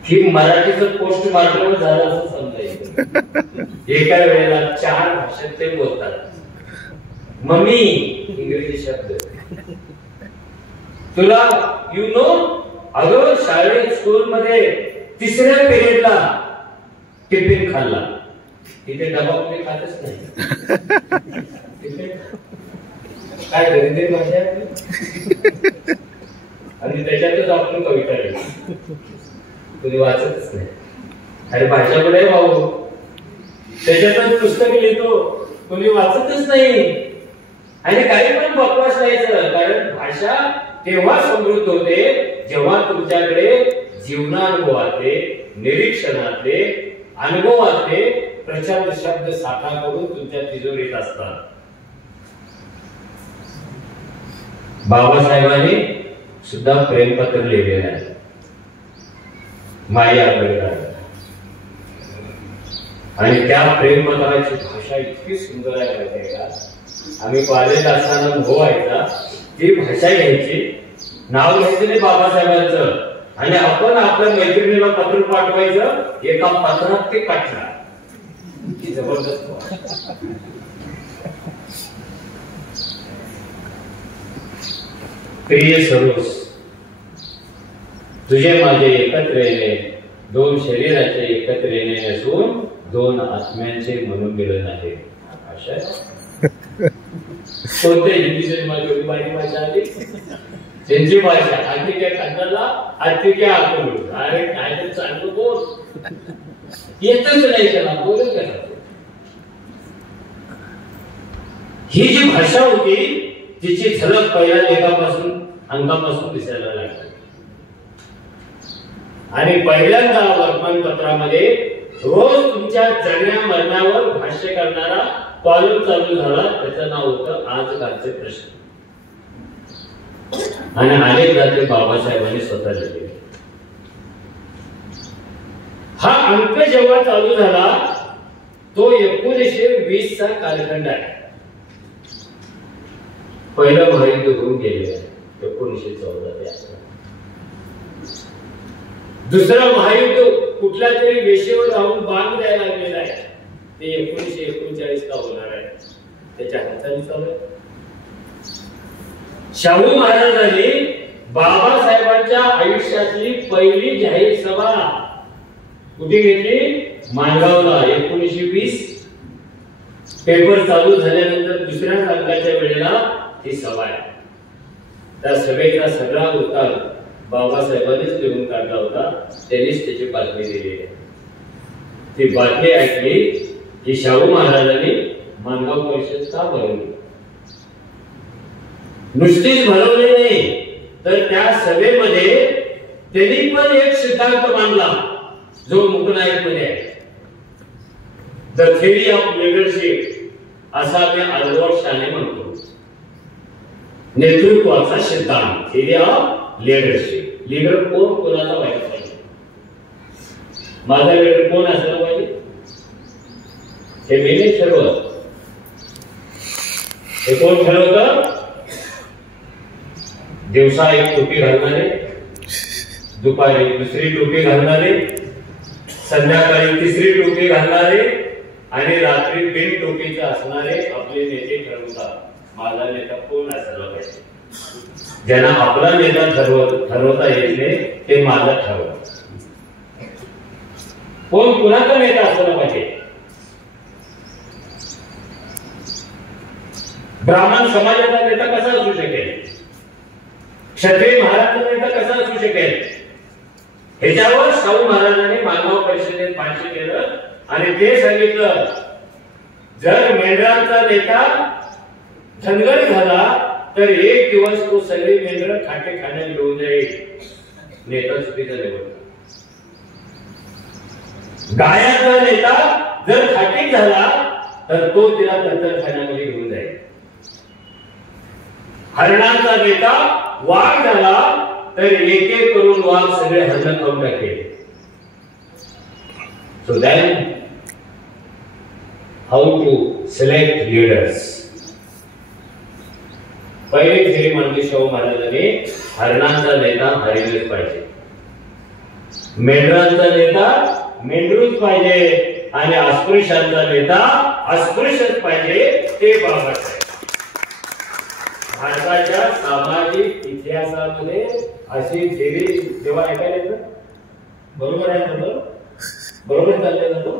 की मराठीचं पोस्ट मार्टवर झालं असं समजायचं. एका वेळेला 4 भाषेत ते बोलतात. मम्मी इंग्रजी शब्द, तुला यू नो, अगं शाळेत स्कूल मध्ये 3ऱ्या पिरियडला टिफिन खाल्ला, तिथे डबा कोणी खातच नाही. काय दरिद्री भाषा आहे आणि त्याच्यातच आपण कविता लिहितो, कोणी वाचतच नाही. अरे भाषा कुठे भाऊ, त्याच्यातच पुस्तक लिहितो, कोणी वाचतच नाही. आणि काही पण बकवास लिहायचं, कारण भाषा तेव्हा समृद्ध होते जेव्हा तुमच्याकडे जीवनानुभवातले, निरीक्षणातले, अनुभवातले प्रचंड शब्द साठा करून तुमच्या तिजोरीत असतात. बाबासाहेबांनी सुद्धा प्रेमपत्र लिहिलेलं आहे माई आंबेडकर, आणि त्या प्रेमपत्राची भाषा इतकी सुंदर आहे माहिती का. आम्ही कॉलेज असताना व्हायचा ती भाषा घ्यायची, नाव घ्यायचं नाही बाबासाहेबांचं, आणि आपण आपल्या मैत्रिणीला पत्र पाठवायचं, एका पत्रात ते काढणार. जबरदस्त. प्रिय सरोस, तुझे माझे एकत्र येणे 2 शरीराचे एकत्र येणे नसून 2 आत्म्यांचे मनोमिलन आहे. भाषा कोणत्या हिंदी सिनेमाची बारी भाषा आली, त्यांची भाषा. आधी त्या कांदाला आधी क्या आकलून, अरे काय तर चालतो बोल, येतच नाही त्याला, बोलत कसा. ही जी भाषा होती तिची झलक पहिल्या लेखापासून, अंकापासून दिसायला लागली. आणि पहिल्यांदा वर्तमानपत्रामध्ये रोज तुमच्या जगण्या मरणावर भाष्य करणारा कॉलम चालू झाला. त्याचं नाव होतं आजकालचे प्रश्न. आणि अनेक जाते बाबासाहेबांनी स्वतः लिहिले. हा अंक जेव्हा चालू झाला तो 1920 चा कालखंड आहे. पहिलं महायुद्ध होऊन गेलेलं आहे 1914 ते 11. दुसरं महायुद्ध कुठल्या तरी वेशीवर राहून बांध द्यायला लागलेलं आहे, ते 1939 ला होणार आहे, त्याच्या हाताने चालू आहे. शाहू महाराजांनी बाबासाहेबांच्या आयुष्यातली पहिली जाहीर सभा कुठे घेतली? माणगावला. 1920 पेपर चालू झाल्यानंतर दुसऱ्या अंकाच्या वेळेला ही सभा आहे. त्या सभेचा सगळा उतार बाबासाहेबांनीच लिहून काढला होता, त्यांनीच त्याची बातमी दिली आहे. ती बातमी ऐकली की शाहू महाराजांनी माणगाव परिषद का भरवली. नुसतीच भरवली नाही तर त्या सभेमध्ये त्यांनी पण एक सिद्धांत मांडला जो मुकनायक मध्ये आहे, द थेरी ऑफ लिडरशिप असा मी अल्बर्ट शाने म्हणतो. नेतृत्वाचा सिद्धांत, थेरी ऑफ लिडरशिप. लीडर कोण कोणाला व्हायला पाहिजे, माझा लीडर कोण असला पाहिजे हे मी नाही ठरवत. हे कोण ठरवतं? दिवसा एक टोपी घालणारे, दुपारी दुसरी टोपी घालणारे, संध्याकाळी तिसरी टोपी घालणारे आणि रात्री बिन टोपीचा असणारे आपले नेते ठरवतात माझा नेता कोण असायला पाहिजे. ज्यांना आपला नेता ठरवता येत नाही ते माझा ठरवत. कोण कुणाचा नेता असायला पाहिजे? ब्राह्मण समाजाचा नेता कसा असू शकेल? क्षत्रिय महाराजांचा नेता कसा असू शकेल? ह्याच्यावर शाहू महाराजांनी मानव परिषदेत भाष्य केलं आणि ते सांगितलं, जर मेंढरांचा नेता धनगर झाला तर एक दिवस तो सगळे मेंढर खाटे खाण्यात घेऊन जाईल, नेता चुकीचा निवड. गायाचा नेता जर खाटी झाला तर तो तिला दत्तखान्यामध्ये घेऊन जाईल. हरणांचा नेता वाघ झाला तर एक एक करून वाघ सगळे हरण खाऊन टाकेल. So then how to select leaders. पहिले थेरी मांडली शाहू महाराजांनी, हरणांचा नेता हरिणच पाहिजे, मेंढरांचा नेता मेंढरूच पाहिजे आणि अस्पृश्यांचा नेता अस्पृश्यच पाहिजे. ते बाबासाहेब. भारताच्या सामाजिक इतिहासामध्ये अशी थेरी जेव्हा ऐकायला येतं, बरोबर आहे ना? बरोबर चाललंय ना? तो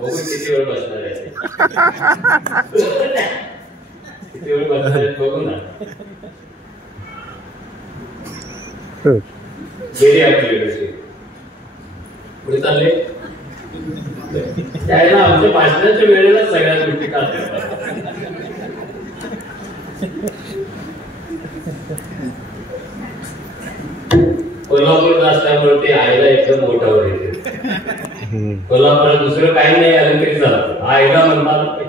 बघू किती वेळ बसणार आहे, किती वेळ बसणार आहे बघू ना. थेरी आपली पुढे चालले त्याला आमच्या भाषणाच्या वेळेला सगळ्या गोष्टी काढतात. कोल्हापूर असल्यामुळे ते आईला एकदम मोठावर येते. कोल्हापुरात दुसरं काही नाही आलं तरी झालं, आईला म्हणतात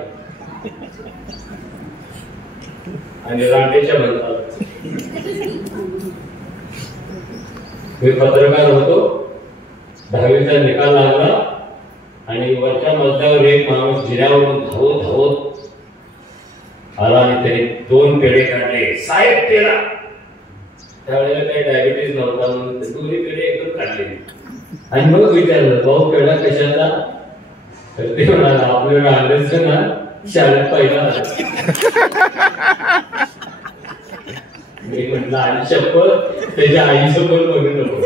आणि रांडेच्या म्हणतात. मी पत्रकार होतो, 10वीचा निकाल लागला आणि वरच्या मजल्यावर एक माणूस जिऱ्यावरून धावत धावत आला आणि त्याने 2 पेढे काढले. साहेब पेढा. त्यावेळेला काही डायबिटीज नव्हता म्हणून 2 पेढे एकदम काढले आणि मग विचारलं, भाऊ पेढा कशाचा? तर ते म्हणाला, आपल्याला आणायचं ना शाळेत पहिला. मी म्हटलं, आणि शपथ त्याच्या आईसोबत म्हणू नको,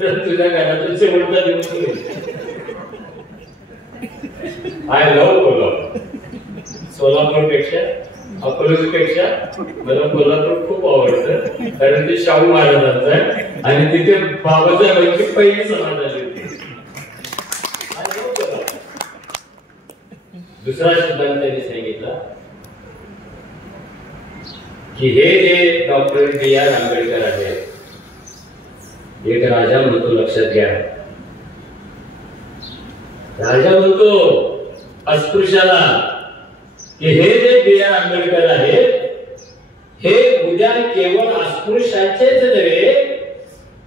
तर तुझ्या घरातून शेवटचा दिवस होईल. I love Kolhapur. सोलापूर पेक्षा अकोला पेक्षा मला कोल्हापूर खूप आवडतं, कारण ते शाहू महाराजांचं आहे आणि तिथे बाबासाहेबांची पहिली सभा झाली होती. दुसरा सिद्धांत त्यांनी सांगितला की हे जे डॉक्टर B.R. आंबेडकर आहेत, एक राजा म्हणतो, लक्षात घ्या, राजा म्हणतो अस्पृश्याला की हे जे B.R. आंबेडकर आहेत हे उद्या केवळ अस्पृश्याचेच नव्हे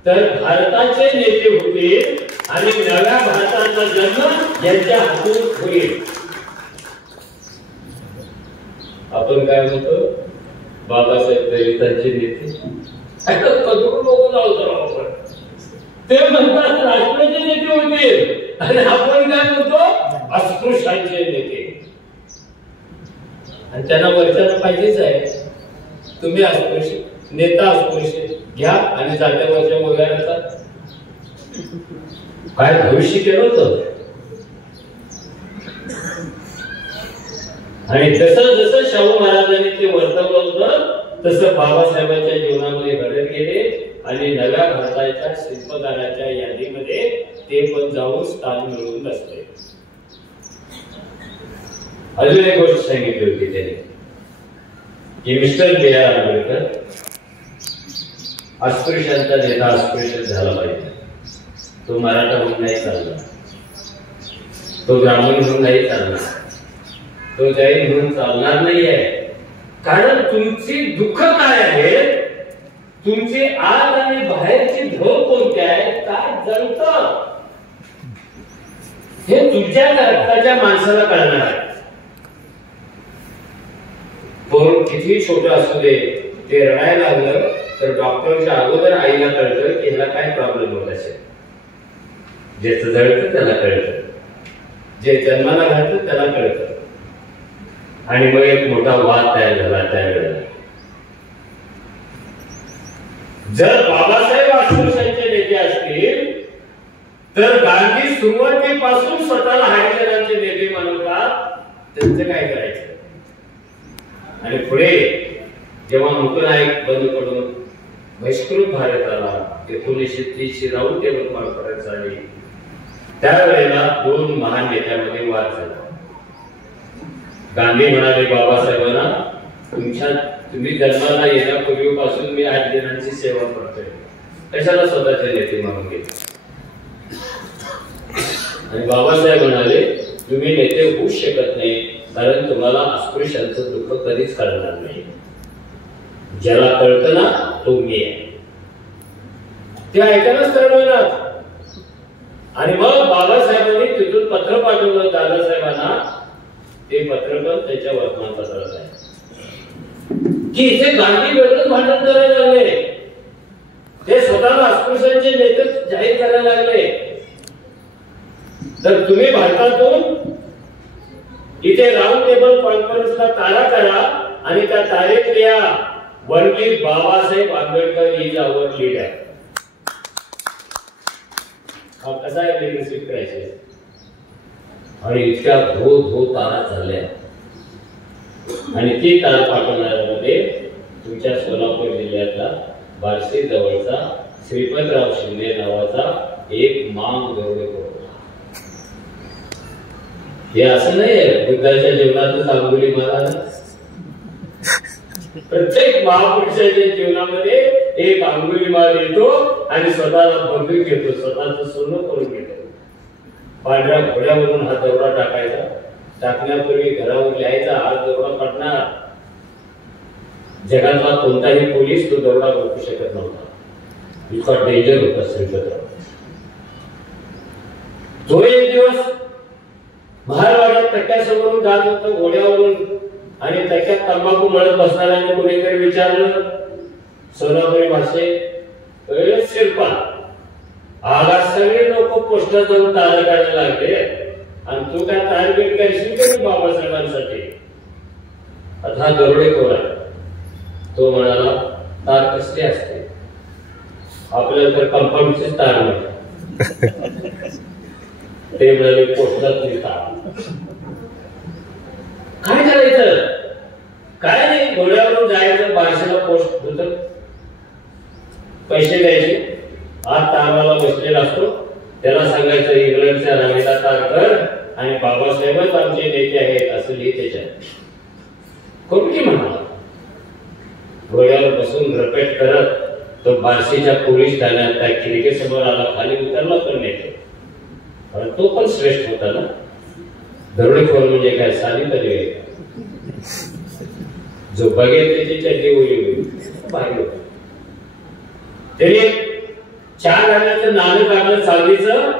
तर भारताचे नेते होतील आणि नव्या भारताचा जन्म यांच्या हातून होईल. आपण काय म्हणतो, बाबासाहेब दलितांचे नेते कधून लोक जाऊ, ते म्हणतात राष्ट्राचे नेते होते आणि आपण काय म्हणतो अस्पृश्यांचे नेते. आणि त्यांना वरच्याला पाहिजेच आहे, तुम्ही अस्पृश्य नेता अस्पृश्य घ्या आणि जात्यावरच्या वगैरेचा काय भविष्य केलं होतं. आणि जसं जसं शाहू महाराजांनी ते वर्तवलं होतं तसं बाबासाहेबांच्या जीवनामध्ये घडत गेले आणि नव्या भारताच्या शिल्पकाराच्या यादीमध्ये ते पण जाऊन स्थान मिळवून बसले. अजून एक गोष्ट सांगितली होती त्याने की मिस्टर बी आर आंबेडकर अस्पृश्यांचा नेता अस्पृश्य झाला पाहिजे. तो मराठा म्हणून नाही चालला, तो ब्राह्मण म्हणून नाही चालणार, तो जैन म्हणून चालणार नाही आहे. कारण तुमची दुःख काय आहे, तुमची आत आणि बाहेरची धोर कोणती आहे, काय जळतं हे तुमच्या रक्ताच्या माणसाला कळणार आहे. पोर किती छोटं असू दे, ते रडायला लागलं तर डॉक्टरच्या अगोदर आईला कळतं की ह्याला काय प्रॉब्लेम होत असेल. ज्याचं जळतं त्याला कळतं, जे जन्माला घालतं त्याला कळतं. आणि मग एक मोठा वाद तयार झाला त्यावेळेला. जर बाबासाहेब अस्पृश्यांचे नेते असतील तर गांधी सुरुवातीपासून स्वतःला हरिजनांचे नेते मानवतात, त्यांचं काय करायचं. आणि पुढे जेव्हा मुकनायक बंद पडून बहिष्कृत भारत आला 1930 ची राऊंड टेबल कॉन्फरन्स झाली, त्यावेळेला दोन महान नेत्यांमध्ये वाद झाला. गांधी म्हणाले बाबासाहेबांना, तुम्ही जन्माला येण्यापूर्वीपासून मी हरिजनांची सेवा करतोय, कशाला स्वतःचे नेते म्हणून घेतले. आणि बाबासाहेब म्हणाले तुम्ही नेते होऊ शकत नाही कारण तुम्हाला अस्पृश्यांचं दुःख कधीच कळणार नाही. ज्याला कळतं ना तो मी आहे. ते ऐकायलाच ठरवलं. आणि मग बाबासाहेबांनी तिथून पत्र पाठवलं दादासाहेबांना. ते पत्र पण त्याच्या वर्तमानपत्रात आहे की इथे गांधी वेगळंच भांडण करायला लागले, ते स्वतःला अस्पृश्यांचे नेते जाहीर करायला लागले. तर तुम्ही भारतातून इथे राऊंड टेबल कॉन्फरन्सला तारा करा आणि त्या तारेत लिहा only Babasaheb Ambedkar is our leader. हा कसा आहे लिडरशिप क्रायसिस. आणि इतक्या धो तारा झाल्या. आणि ती तार पाठवणाऱ्यामध्ये तुमच्या सोलापूर जिल्ह्यातला बार्शी जवळचा श्रीपतराव शिंदे नावाचा एक मांग दरोडेखोर. हे असं नाहीये बुद्धाच्या जीवनातच अंगुली महाराज. प्रत्येक महापुरुषाच्या जीवनामध्ये एक अंगुली मार येतो आणि स्वतःला बंदूक घेतो, स्वतःच सोनं करून घेतो. पांढऱ्या घोड्यावरून हा दरोडा टाकायचा. टाकण्यापूर्वी घरावर लिहायचा हा दरोडा पडणार. जगातला कोणताही पोलीस तो दरोडा रोखू शकत नव्हता. इतका डेंजर होता श्रीपतराव. तो एक दिवस महारवाड्यात तक्क्यासमोरून जात होता घोड्यावरून आणि तक्क्यात तंबाखू मळत बसणाऱ्याने कोणीतरी विचारलं सोलापुरी भाषेत, शिरपा आगा सगळे लोक पोस्टर जाऊन तारा काढायला लागले आणि तू काय तारबीर करशील का बाबासाहेबांसाठी. आता हा दरोडेखोर आहे. तो म्हणाला तार कसली असते, आपल्याला तर कंपाऊंडचीच तार मिळते. ते म्हणाले पोस्टातली तार. काय करायचं, काय नाही, घोड्यावरून जायचं, बारशेला पोस्ट होत, पैसे द्यायचे. आज तारवाला बसलेला असतो, त्याला सांगायचं इंग्लंडच्या राणीला तार कर आणि बाबासाहेबच आमचे नेते आहेत असं लिहि त्याच्यात. कोणती म्हणाला. घोड्यावर बसून रपेट करत तो बार्शीच्या पोलीस ठाण्यात त्या खिडकीसमोर आला. खाली उतरला तर नेते, कारण तो पण श्रेष्ठ होता ना. दरोडेखोर म्हणजे काय साधी पदवी आहे. जो बघेल त्याची चड्डी ओली बाहेर होता. त्याने 4 आण्याचं नाणं काढलं चांदीचं